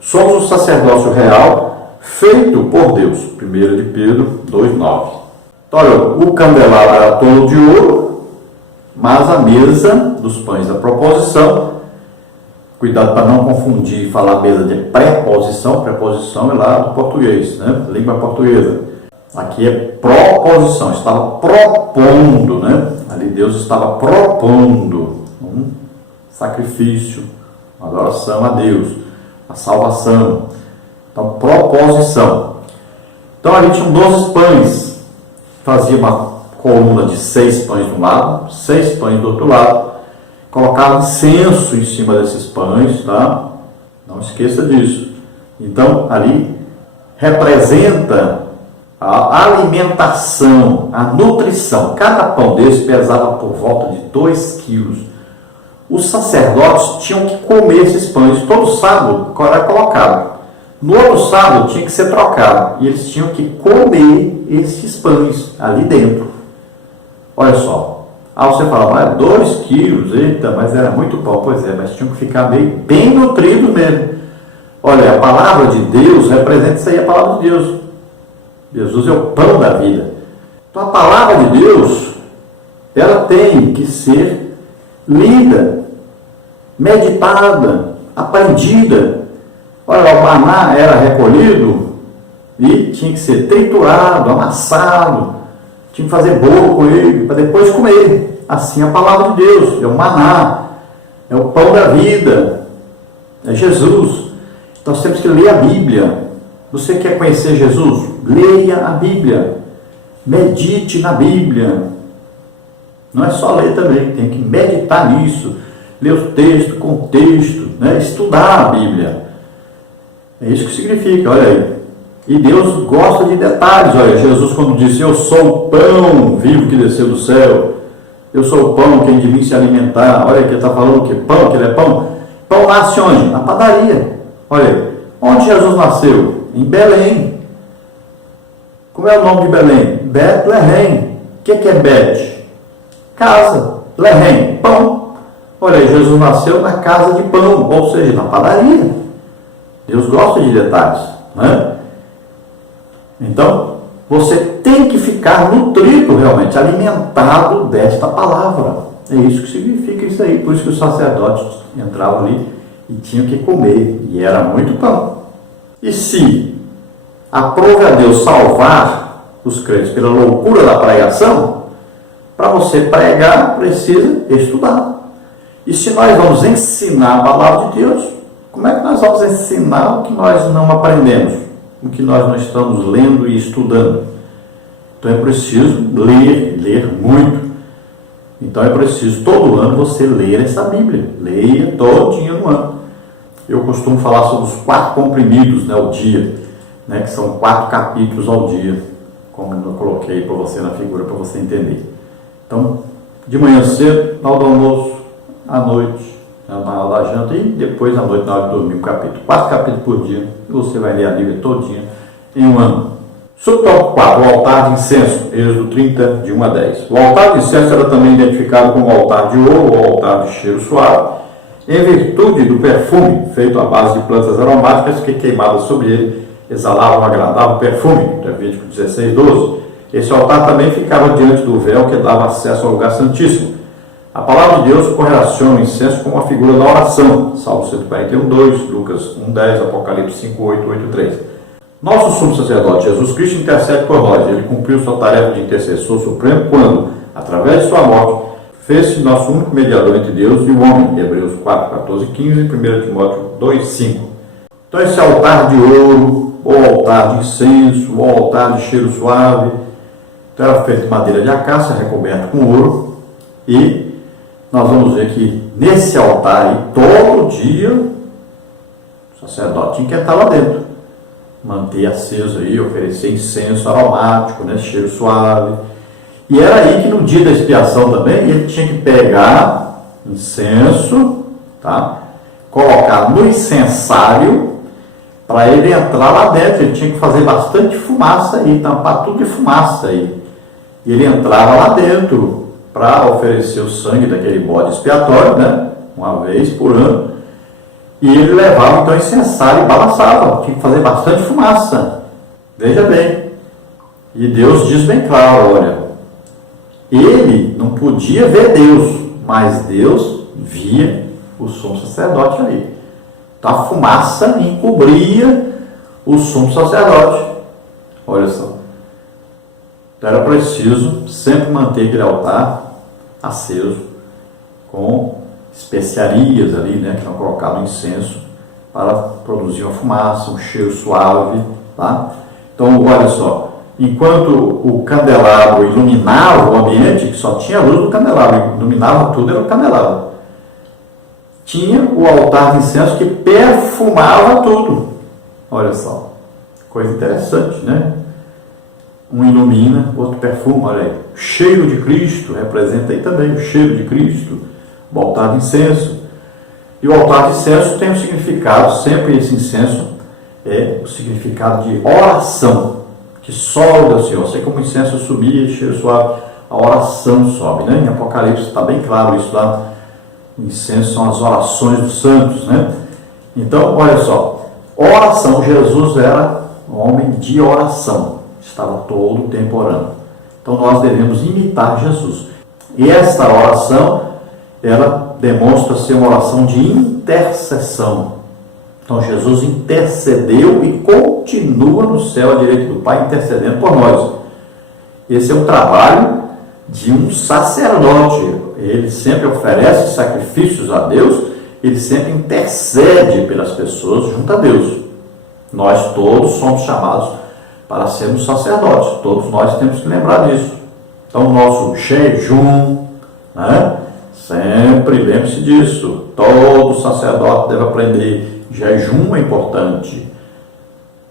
Somos o sacerdócio real feito por Deus. 1 de Pedro 2:9. Então, olha, o candelabro era todo de ouro, mas a mesa dos pães da proposição, cuidado para não confundir e falar mesa de preposição. Preposição é lá do português, né? Língua portuguesa. Aqui é proposição, estava propondo, né? Ali Deus estava propondo um sacrifício, uma adoração a Deus, a salvação. Então, proposição. Então, ali tinham 12 pães. Fazia uma coluna de 6 pães de um lado, 6 pães do outro lado. Colocava incenso em cima desses pães, tá? Não esqueça disso. Então, ali representa a alimentação, a nutrição. Cada pão desse pesava por volta de 2 quilos. Os sacerdotes tinham que comer esses pães. Todo sábado era colocado. No outro sábado tinha que ser trocado. E eles tinham que comer esses pães ali dentro. Olha só. Ah, você fala, mas 2 quilos, eita, mas era muito pão. Pois é, mas tinham que ficar bem nutridos mesmo. Olha, a palavra de Deus representa isso aí, a palavra de Deus. Jesus é o pão da vida. Então a palavra de Deus, ela tem que ser lida, meditada, aprendida. Olha, o maná era recolhido e tinha que ser triturado, amassado, tinha que fazer bolo com ele, para depois comer. Assim é a palavra de Deus, é o maná, é o pão da vida, é Jesus. Então nós temos que ler a Bíblia. Você quer conhecer Jesus? Leia a Bíblia. Medite na Bíblia. Não é só ler também, tem que meditar nisso. Ler o texto, contexto, né? Estudar a Bíblia. É isso que significa, olha aí. E Deus gosta de detalhes. Olha, Jesus quando disse, eu sou o pão vivo que desceu do céu. Eu sou o pão, quem de mim se alimentar. Olha, que ele está falando que pão, que ele é pão. Pão nasce onde? Na padaria. Olha aí. Onde Jesus nasceu? Em Belém. Como é o nome de Belém? Betlehem. O que é Bet? Casa. Lehem, pão. Olha aí, Jesus nasceu na casa de pão, ou seja, na padaria. Deus gosta de detalhes, né? Então, você tem que ficar nutrido realmente, alimentado desta palavra. É isso que significa isso aí. Por isso que os sacerdotes entravam ali e tinham que comer. E era muito pão. E se aprove a Deus salvar os crentes pela loucura da pregação, para você pregar, precisa estudar. E se nós vamos ensinar a palavra de Deus, como é que nós vamos ensinar o que nós não aprendemos? O que nós não estamos lendo e estudando? Então é preciso ler muito. Então é preciso todo ano você ler essa Bíblia. Leia todinha no ano. Eu costumo falar sobre os 4 comprimidos, né, ao dia, né, que são 4 capítulos ao dia, como eu coloquei para você na figura, para você entender. Então, de manhã cedo, na hora do almoço, à noite, na hora da janta e depois à noite, na hora de dormir, um capítulo. 4 capítulos por dia, e você vai ler a Bíblia todinha em um ano. Subtópico 4, o altar de incenso, Êxodo 30, de 1 a 10. O altar de incenso era também identificado como altar de ouro ou altar de cheiro suave, em virtude do perfume feito à base de plantas aromáticas que, queimadas sobre ele, exalavam um agradável perfume. Levítico 16, 12. Esse altar também ficava diante do véu que dava acesso ao lugar santíssimo. A palavra de Deus correlaciona o incenso com uma figura da oração. Salmo 141, 2, Lucas 1, 10, Apocalipse 5, 8, 8, 3. Nosso sumo sacerdote Jesus Cristo intercede por nós. Ele cumpriu sua tarefa de intercessor supremo quando, através de sua morte, fez-se nosso único mediador entre Deus e o homem. Hebreus 4, 14, 15 e 1 Timóteo 2, 5. Então esse altar de ouro, ou altar de incenso, ou altar de cheiro suave, então era feito de madeira de acácia, recoberto com ouro, e nós vamos ver que nesse altar aí, todo dia, o sacerdote tinha que estar lá dentro, manter aceso aí, oferecer incenso aromático, né, cheiro suave. E era aí que no dia da expiação também, ele tinha que pegar incenso, tá? Colocar no incensário, para ele entrar lá dentro. Ele tinha que fazer bastante fumaça aí, tampar tudo de fumaça aí. E ele entrava lá dentro para oferecer o sangue daquele bode expiatório, né? Uma vez por ano. E ele levava então o incensário e balançava. Tinha que fazer bastante fumaça. Veja bem. E Deus diz bem claro, olha, ele não podia ver Deus, mas Deus via o sumo sacerdote ali. Então a fumaça encobria o sumo sacerdote. Olha só. Então era preciso sempre manter aquele altar aceso com especiarias ali, né, que não colocavam incenso para produzir uma fumaça, um cheiro suave, tá? Então, olha só, enquanto o candelabro iluminava o ambiente, que só tinha a luz do candelabro, iluminava tudo, era o candelabro. Tinha o altar de incenso que perfumava tudo. Olha só, coisa interessante, né? Um ilumina, outro perfuma, olha aí. O cheiro de Cristo representa aí também o cheiro de Cristo, o altar de incenso. E o altar de incenso tem um significado, sempre esse incenso é o significado de oração, que sobe ao Senhor. Assim como o incenso subia, cheiro suave, a oração sobe, né? Em Apocalipse está bem claro isso lá. O incenso são as orações dos santos, né? Então, olha só, oração. Jesus era um homem de oração, estava todo o tempo orando. Então nós devemos imitar Jesus. E esta oração, ela demonstra ser uma oração de intercessão. Então Jesus intercedeu e continua no céu à direita do Pai intercedendo por nós. Esse é o trabalho de um sacerdote. Ele sempre oferece sacrifícios a Deus, ele sempre intercede pelas pessoas junto a Deus. Nós todos somos chamados para sermos sacerdotes, todos nós temos que lembrar disso. Então o nosso jejum, né? Sempre lembre-se disso, todo sacerdote deve aprender, jejum é importante.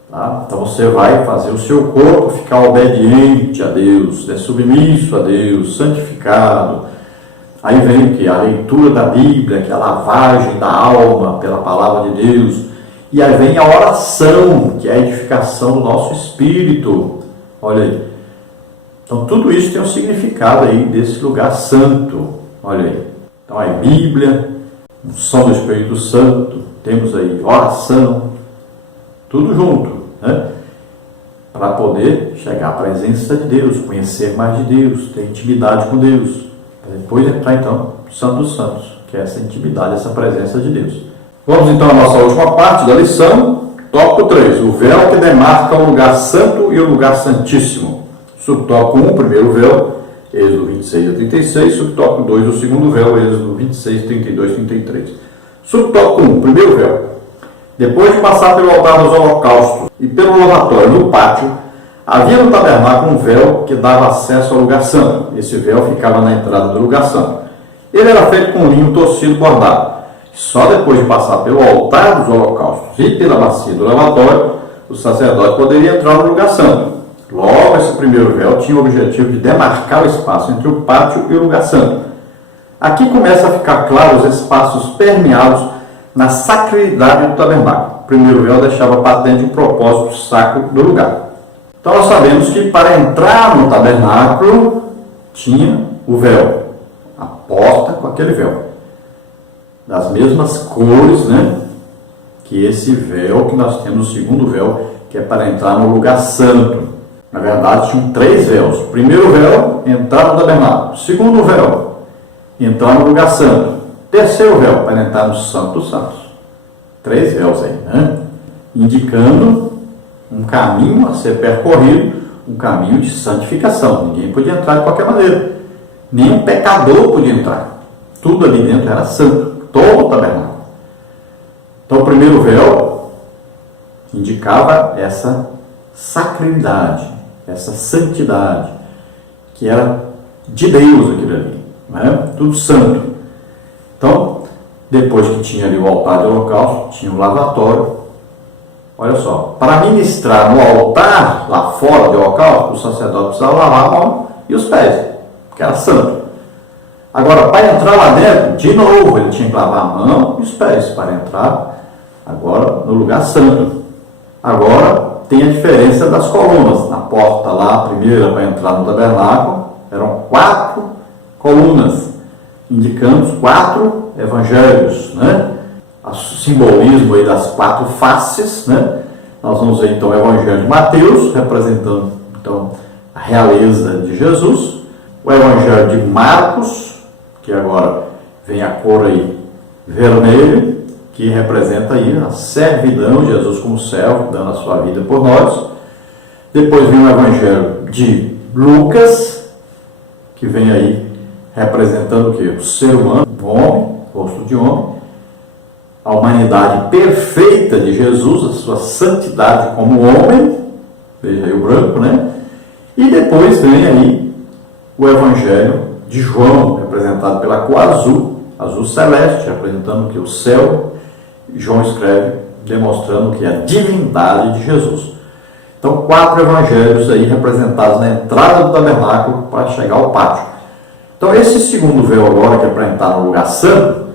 Tá? Então você vai fazer o seu corpo ficar obediente a Deus, submisso a Deus, santificado. Aí vem o que? A leitura da Bíblia, que é a lavagem da alma pela palavra de Deus. E aí vem a oração, que é a edificação do nosso espírito. Olha aí. Então tudo isso tem um significado aí desse lugar santo. Olha aí. Então aí Bíblia, unção do Espírito Santo, temos aí oração, tudo junto, né? Para poder chegar à presença de Deus, conhecer mais de Deus, ter intimidade com Deus. Depois entrar então no Santo dos Santos, que é essa intimidade, essa presença de Deus. Vamos então à nossa última parte da lição, tópico 3, o véu que demarca o lugar santo e o lugar santíssimo. Subtópico 1, primeiro véu, Êxodo 26 a 36, subtópico 2, o segundo véu, Êxodo 26, 32 e 33. Subtópico 1, primeiro véu. Depois de passar pelo altar dos holocaustos e pelo lavatório no pátio, Havia no tabernáculo um véu que dava acesso ao lugar santo. Esse véu ficava na entrada do lugar santo. Ele era feito com linho torcido bordado. Só depois de passar pelo altar dos holocaustos e pela bacia do lavatório, o sacerdote poderia entrar no lugar santo. Logo, esse primeiro véu tinha o objetivo de demarcar o espaço entre o pátio e o lugar santo. Aqui começa a ficar claro os espaços permeados na sacralidade do tabernáculo. O primeiro véu deixava patente o propósito sacro do lugar. Então nós sabemos que para entrar no tabernáculo tinha o véu, a porta com aquele véu, das mesmas cores, né, que esse véu que nós temos, o segundo véu, que é para entrar no lugar santo. Na verdade, tinham 3 véus. O primeiro véu, entrar no tabernáculo. O segundo véu, entrar no lugar santo. O terceiro véu, para entrar no Santo dos Santos. 3 véus aí, né? Indicando um caminho a ser percorrido, um caminho de santificação. Ninguém podia entrar de qualquer maneira. Nenhum pecador podia entrar. Tudo ali dentro era santo. Todo o tabernáculo. Então, o primeiro véu indicava essa sacralidade, essa santidade, que era de Deus aquilo ali, né? Tudo santo. Então, depois que tinha ali o altar de holocausto, tinha o lavatório. Olha só, para ministrar no altar, lá fora do holocausto, o sacerdote precisava lavar a mão e os pés, porque era santo. Agora, para entrar lá dentro, de novo, ele tinha que lavar a mão e os pés para entrar agora no lugar santo. Agora, tem a diferença das colunas. Na porta lá, a primeira para entrar no tabernáculo, eram 4 colunas, indicando os 4 evangelhos, né? O simbolismo aí das 4 faces, né? Nós vamos ver então o evangelho de Mateus, representando então a realeza de Jesus, o evangelho de Marcos, que agora vem a cor aí vermelha, que representa aí a servidão de Jesus como servo, dando a sua vida por nós. Depois vem o evangelho de Lucas, que vem aí representando o quê? O ser humano, o homem, rosto de homem, a humanidade perfeita de Jesus, a sua santidade como homem, veja aí o branco, né? E depois vem aí o evangelho de João, representado pela cor azul, azul celeste, representando que o céu. João escreve, demonstrando que é a divindade de Jesus. Então, 4 evangelhos aí representados na entrada do tabernáculo para chegar ao pátio. Então, esse segundo véu agora, que é para entrar no lugar santo,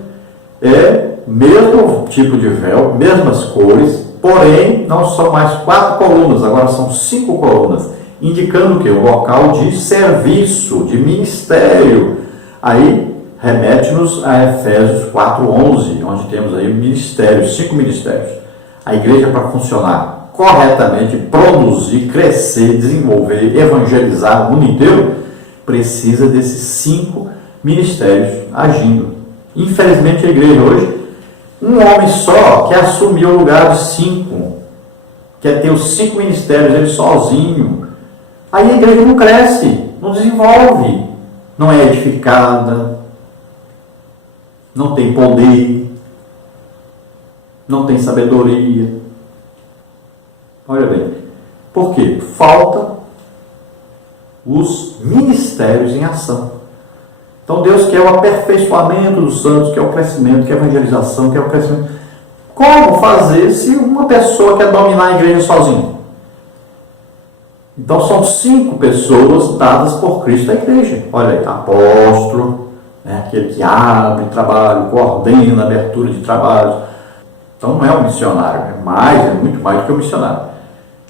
é mesmo tipo de véu, mesmas cores, porém, não são mais 4 colunas, agora são 5 colunas, indicando o quê? O local de serviço, de ministério. Aí, remete-nos a Efésios 4:11, onde temos aí ministérios, 5 ministérios. A igreja, para funcionar corretamente, produzir, crescer, desenvolver, evangelizar o mundo inteiro, precisa desses 5 ministérios agindo. Infelizmente, a igreja hoje, um homem só quer assumir o lugar de 5, quer ter os 5 ministérios ele sozinho. Aí a igreja não cresce, não desenvolve, não é edificada, não tem poder, não tem sabedoria. Olha bem, por quê? Falta os ministérios em ação. Então Deus quer o aperfeiçoamento dos santos, quer o crescimento, quer a evangelização, quer o crescimento. Como fazer se uma pessoa quer dominar a igreja sozinha? Então são 5 pessoas dadas por Cristo à igreja. Olha aí, apóstolo, aquele que abre trabalho, coordena a abertura de trabalhos. Então não é um missionário, é muito mais do que um missionário.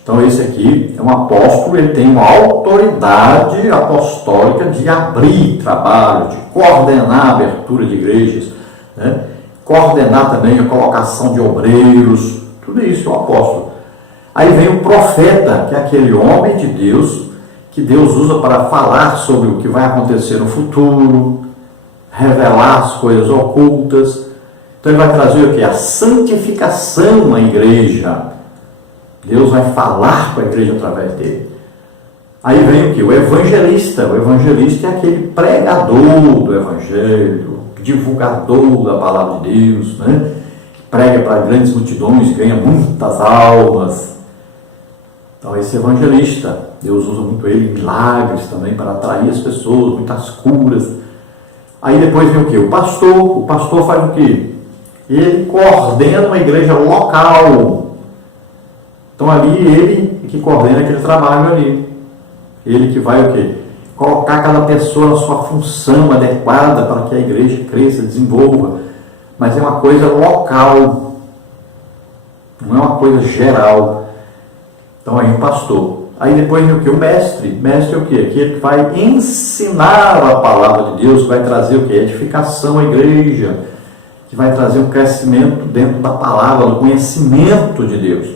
Então esse aqui é um apóstolo, ele tem uma autoridade apostólica de abrir trabalho, de coordenar a abertura de igrejas, né? Coordenar também a colocação de obreiros, tudo isso é o apóstolo. Aí vem o profeta, que é aquele homem de Deus, que Deus usa para falar sobre o que vai acontecer no futuro, revelar as coisas ocultas. Então ele vai trazer o que? A santificação na igreja. Deus vai falar com a igreja através dele. Aí vem o que? O evangelista. O evangelista é aquele pregador do evangelho, divulgador da palavra de Deus, né? Prega para grandes multidões, ganha muitas almas. Então esse evangelista. Deus usa muito ele em milagres também para atrair as pessoas, muitas curas. Aí depois vem o quê? O pastor faz o quê? Ele coordena uma igreja local. Então ali ele que coordena aquele trabalho ali. Ele que vai o quê? Colocar cada pessoa na sua função adequada para que a igreja cresça, desenvolva. Mas é uma coisa local, não é uma coisa geral. Então aí o pastor. Aí depois vem o quê? O mestre. Mestre é o quê? Aquele que vai ensinar a palavra de Deus, vai trazer o quê? Edificação à igreja, que vai trazer um crescimento dentro da palavra, do conhecimento de Deus.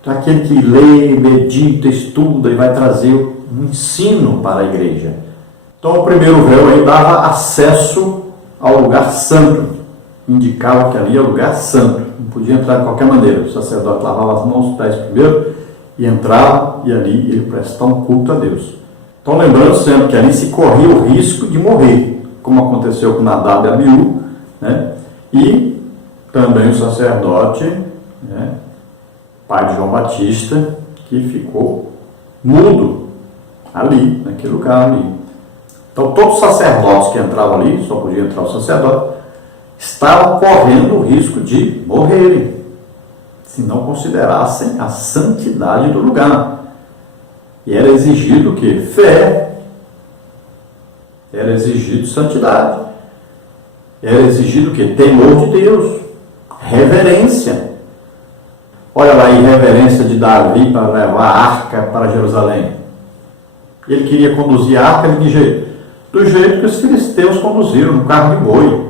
Então aquele que lê, medita, estuda e vai trazer um ensino para a igreja. Então o primeiro véu aí dava acesso ao lugar santo, indicava que ali é o lugar santo, não podia entrar de qualquer maneira. O sacerdote lavava as mãos, os pés primeiro e entrava, e ali ele prestava um culto a Deus. Então lembrando sempre que ali se corria o risco de morrer, como aconteceu com Nadab e Abiú, né? E também o sacerdote, né, pai de João Batista, que ficou mudo ali, naquele lugar ali. Então todos os sacerdotes que entravam ali, só podia entrar o sacerdote, estavam correndo o risco de morrerem, se não considerassem a santidade do lugar. E era exigido o quê? Fé. Era exigido santidade. Era exigido o quê? Temor de Deus. Reverência. Olha lá a irreverência de Davi para levar a arca para Jerusalém. Ele queria conduzir a arca de que jeito? Do jeito que os filisteus conduziram, no carro de boi.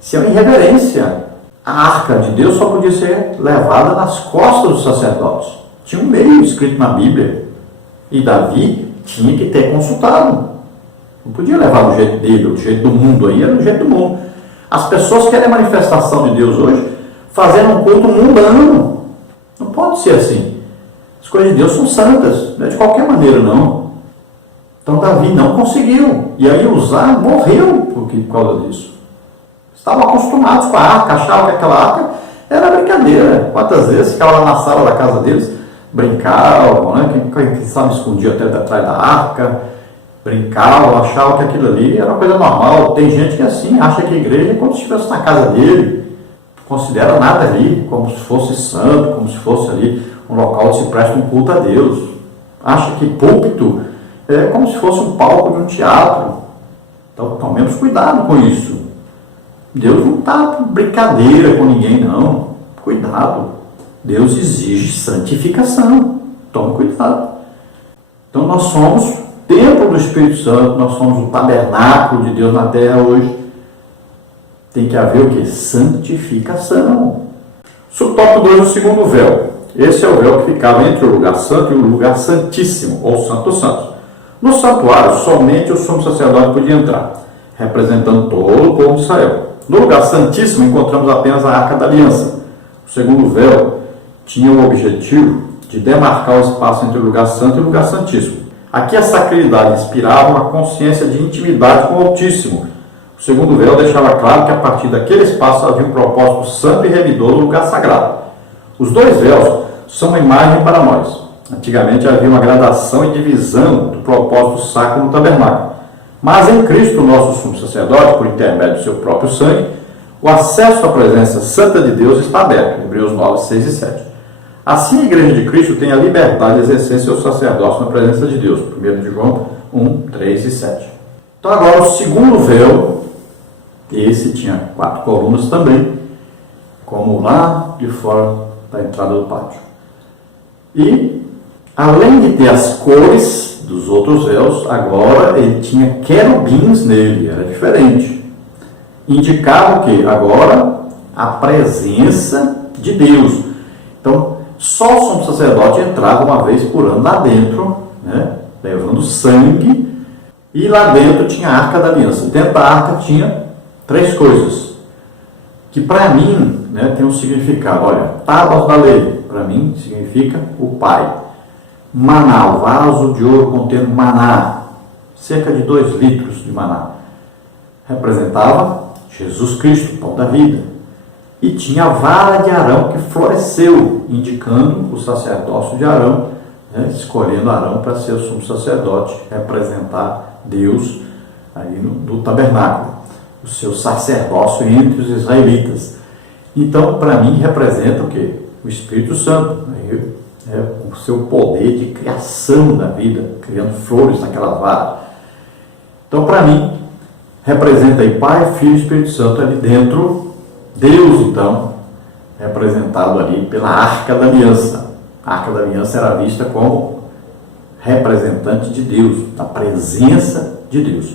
Isso é uma irreverência. A arca de Deus só podia ser levada nas costas dos sacerdotes. Tinha um meio escrito na Bíblia. E Davi tinha que ter consultado. Não podia levar do jeito dele, do jeito do mundo. Aí era do jeito do mundo. As pessoas querem a manifestação de Deus hoje fazendo um culto mundano. Não pode ser assim. As coisas de Deus são santas. Não é de qualquer maneira, não. Então Davi não conseguiu. E aí Uzá morreu por causa disso. Estavam acostumados com a arca, achavam que aquela arca era brincadeira. Quantas vezes ficavam lá na sala da casa deles, brincavam, né? Quem sabe escondia até atrás da arca, brincavam, achavam que aquilo ali era uma coisa normal. Tem gente que assim, acha que a igreja é como se estivesse na casa dele, não considera nada ali como se fosse santo, como se fosse ali um local onde se presta um culto a Deus. Acha que púlpito é como se fosse um palco de um teatro. Então tomemos cuidado com isso. Deus não está por brincadeira com ninguém, não. Cuidado. Deus exige santificação. Tome cuidado. Então nós somos templo do Espírito Santo, nós somos o tabernáculo de Deus na terra hoje. Tem que haver o quê? Santificação. Subtópico 2, o segundo véu. Esse é o véu que ficava entre o lugar santo e o lugar santíssimo, ou santo dos santos. No santuário, somente o sumo sacerdote podia entrar, representando todo o povo de Israel. No lugar santíssimo encontramos apenas a Arca da Aliança. O segundo véu tinha o objetivo de demarcar o espaço entre o lugar santo e o lugar santíssimo. Aqui a sacralidade inspirava uma consciência de intimidade com o Altíssimo. O segundo véu deixava claro que a partir daquele espaço havia um propósito santo e remidor no lugar sagrado. Os dois véus são uma imagem para nós. Antigamente havia uma gradação e divisão do propósito sacro no tabernáculo. Mas em Cristo, nosso sumo sacerdote, por intermédio do seu próprio sangue, o acesso à presença santa de Deus está aberto. Hebreus 9, 6 e 7. Assim, a Igreja de Cristo tem a liberdade de exercer seu sacerdócio na presença de Deus. 1 de João 1, 3 e 7. Então agora o segundo véu, esse tinha 4 colunas também, como lá de fora da entrada do pátio. E, além de ter as cores dos outros véus, agora ele tinha querubins nele, era diferente. Indicava o que? Agora a presença de Deus. Então, só o sumo sacerdote entrava uma vez por ano lá dentro, né, levando sangue, e lá dentro tinha a Arca da Aliança. Dentro da arca tinha 3 coisas, que para mim, né, tem um significado. Olha, tábuas da lei, para mim significa o Pai. Maná, o vaso de ouro contendo maná, cerca de 2 litros de maná, representava Jesus Cristo, o pão da vida. E tinha a vara de Arão que floresceu, indicando o sacerdócio de Arão, né, escolhendo Arão para ser o sumo sacerdote, representar Deus aí no tabernáculo, o seu sacerdócio entre os israelitas. Então, para mim, representa o quê? O Espírito Santo, o seu poder de criação da vida, criando flores naquela vara. Então, para mim, representa aí Pai, Filho e Espírito Santo ali dentro. Deus, então, representado ali pela Arca da Aliança. A Arca da Aliança era vista como representante de Deus, da presença de Deus.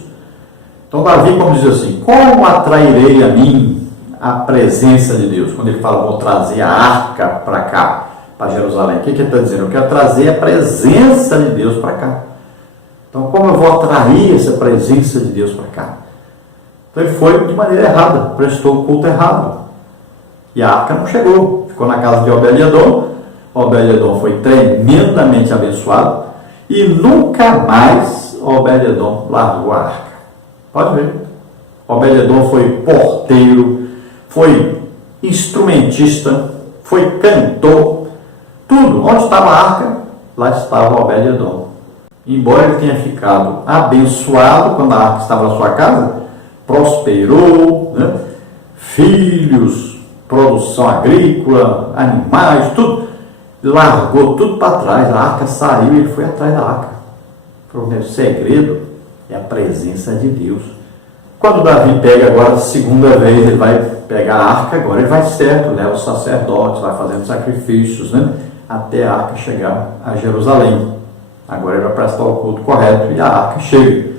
Então, Davi, como diz assim, como atrairei a mim a presença de Deus? Quando ele fala, vou trazer a arca para cá, para Jerusalém. O que ele está dizendo? Eu quero trazer a presença de Deus para cá. Então, como eu vou atrair essa presença de Deus para cá? Então, ele foi de maneira errada, prestou o culto errado. E a arca não chegou, ficou na casa de Obed-edom. Obed-edom foi tremendamente abençoado e nunca mais Obed-edom largou a arca. Pode ver. Obed-edom foi porteiro, foi instrumentista, foi cantor, tudo. Onde estava a arca, lá estava Obed-edom. Embora ele tenha ficado abençoado quando a arca estava na sua casa, prosperou, né? Filhos, produção agrícola, animais, tudo, largou tudo para trás. A arca saiu e ele foi atrás da arca. O segredo é a presença de Deus. Quando Davi pega agora a segunda vez, ele vai pegar a arca, agora ele vai certo, leva os sacerdotes, vai fazendo sacrifícios, né? Até a arca chegar a Jerusalém. Agora ele vai prestar o culto correto e a arca chega.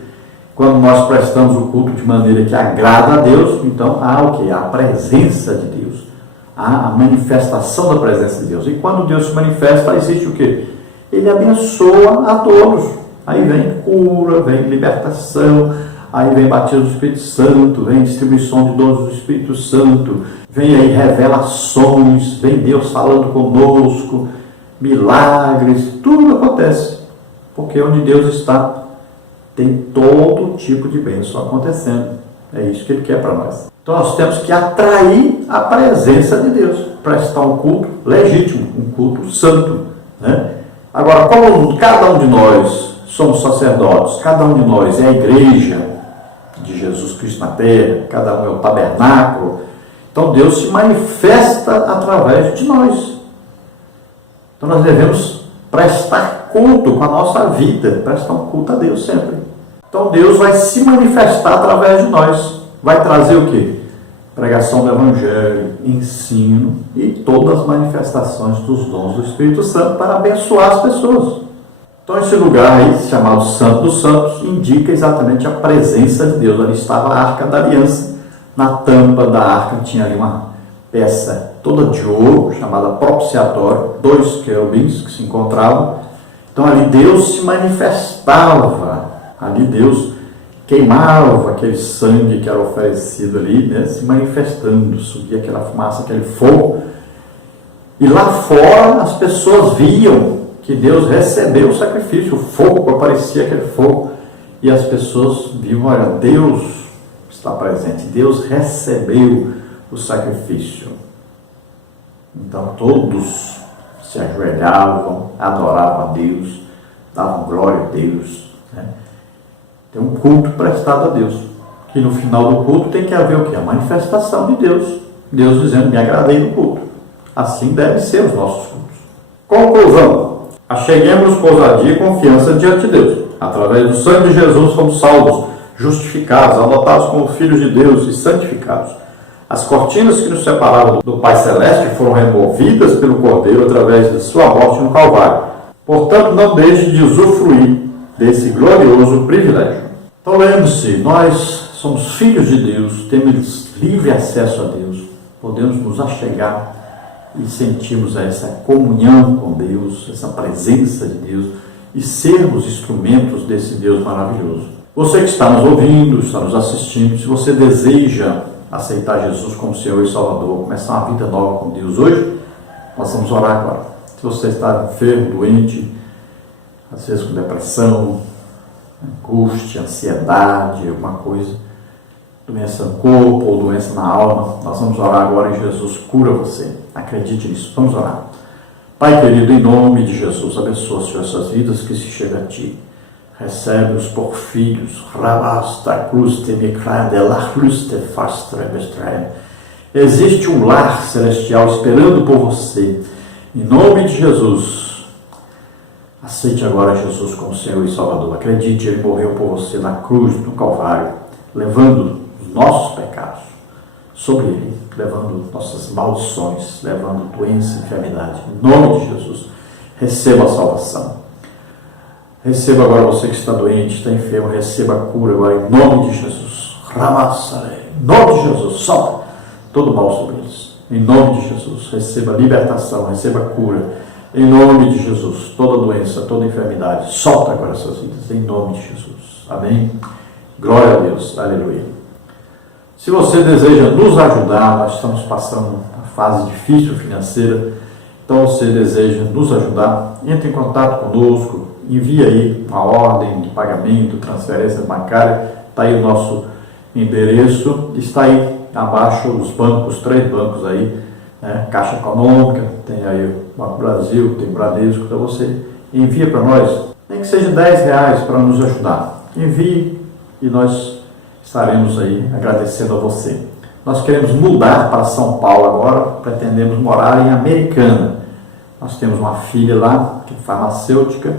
Quando nós prestamos o culto de maneira que agrada a Deus, então há o quê? A presença de Deus. Há a manifestação da presença de Deus. E quando Deus se manifesta, existe o quê? Ele abençoa a todos. Aí vem cura, vem libertação, aí vem batismo do Espírito Santo, vem distribuição de dons do Espírito Santo, vem aí revelações, vem Deus falando conosco, milagres, tudo acontece. Porque onde Deus está, tem todo tipo de bênção acontecendo. É isso que Ele quer para nós. Então nós temos que atrair a presença de Deus, prestar um culto legítimo, um culto santo, né? Agora, como cada um de nós somos sacerdotes, cada um de nós é a igreja de Jesus Cristo na terra, cada um é o tabernáculo, então Deus se manifesta através de nós. Então nós devemos prestar culto com a nossa vida, prestar um culto a Deus sempre. Então Deus vai se manifestar através de nós. Vai trazer o quê? Pregação do Evangelho, ensino e todas as manifestações dos dons do Espírito Santo para abençoar as pessoas. Então esse lugar aí, chamado Santo dos Santos, indica exatamente a presença de Deus. Ali estava a Arca da Aliança. Na tampa da arca tinha ali uma peça toda de ouro, chamada propiciatório, 2 querubins que se encontravam. Então ali Deus se manifestava, ali Deus queimava aquele sangue que era oferecido ali, né, se manifestando, subia aquela fumaça, aquele fogo. E lá fora as pessoas viam que Deus recebeu o sacrifício, o fogo, aparecia aquele fogo, e as pessoas viam, olha, Deus está presente, Deus recebeu o sacrifício. Então todos se ajoelhavam, adoravam a Deus, davam glória a Deus, né? Tem um culto prestado a Deus, que no final do culto tem que haver o quê? A manifestação de Deus. Deus dizendo, me agradei do culto. Assim devem ser os nossos cultos. Conclusão. Acheguemos com ousadia e confiança diante de Deus. Através do sangue de Jesus somos salvos, justificados, adotados como filhos de Deus e santificados. As cortinas que nos separavam do Pai Celeste foram removidas pelo Cordeiro através de sua morte no Calvário. Portanto, não deixe de usufruir desse glorioso privilégio. Então lembre-se, nós somos filhos de Deus, temos livre acesso a Deus, podemos nos achegar e sentirmos essa comunhão com Deus, essa presença de Deus e sermos instrumentos desse Deus maravilhoso. Você que está nos ouvindo, está nos assistindo, se você deseja aceitar Jesus como Senhor e Salvador, começar uma vida nova com Deus hoje, nós vamos orar agora. Se você está enfermo, doente, às vezes com depressão, angústia, ansiedade, alguma coisa, doença no corpo ou doença na alma, nós vamos orar agora e Jesus cura você. Acredite nisso. Vamos orar. Pai querido, em nome de Jesus, abençoa, Senhor, essas vidas que se chegam a Ti. Recebe-os por filhos. Existe um lar celestial esperando por você. Em nome de Jesus, aceite agora Jesus como Senhor e Salvador. Acredite, Ele morreu por você na cruz, no Calvário, levando os nossos pecados sobre Ele, levando nossas maldições, levando doença e enfermidade. Em nome de Jesus, receba a salvação. Receba agora você que está doente, está enfermo, receba a cura agora em nome de Jesus. Em nome de Jesus, solta todo mal sobre eles. Em nome de Jesus, receba libertação, receba cura. Em nome de Jesus, toda doença, toda enfermidade, solta agora essas vidas, em nome de Jesus. Amém? Glória a Deus, aleluia. Se você deseja nos ajudar, nós estamos passando uma fase difícil financeira, então você deseja nos ajudar, entre em contato conosco, envie aí uma ordem de pagamento, transferência bancária, está aí o nosso endereço, está aí abaixo os bancos, 3 bancos aí, né? Caixa Econômica, tem aí o Banco Brasil, tem o Bradesco, então você envia para nós, nem que seja R$10 para nos ajudar, envie e nós estaremos aí agradecendo a você. Nós queremos mudar para São Paulo agora, pretendemos morar em Americana. Nós temos uma filha lá, que é farmacêutica,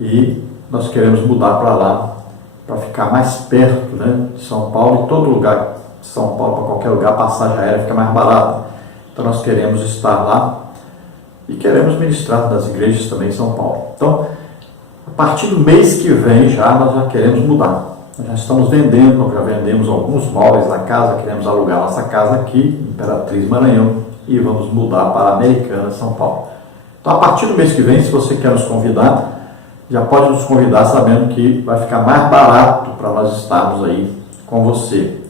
e nós queremos mudar para lá, para ficar mais perto, né, de São Paulo, em todo lugar de São Paulo, para qualquer lugar, a passagem aérea fica mais barata. Então nós queremos estar lá e queremos ministrar das igrejas também em São Paulo. Então, a partir do mês que vem nós já queremos mudar. Nós já estamos vendendo, nós já vendemos alguns móveis na casa, queremos alugar nossa casa aqui, Imperatriz Maranhão, e vamos mudar para Americana, São Paulo. Então, a partir do mês que vem, se você quer nos convidar, já pode nos convidar sabendo que vai ficar mais barato para nós estarmos aí com você.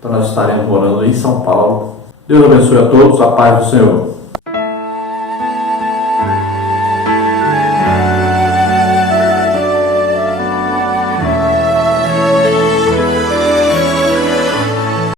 Então, nós estaremos morando em São Paulo. Deus abençoe a todos, a paz do Senhor.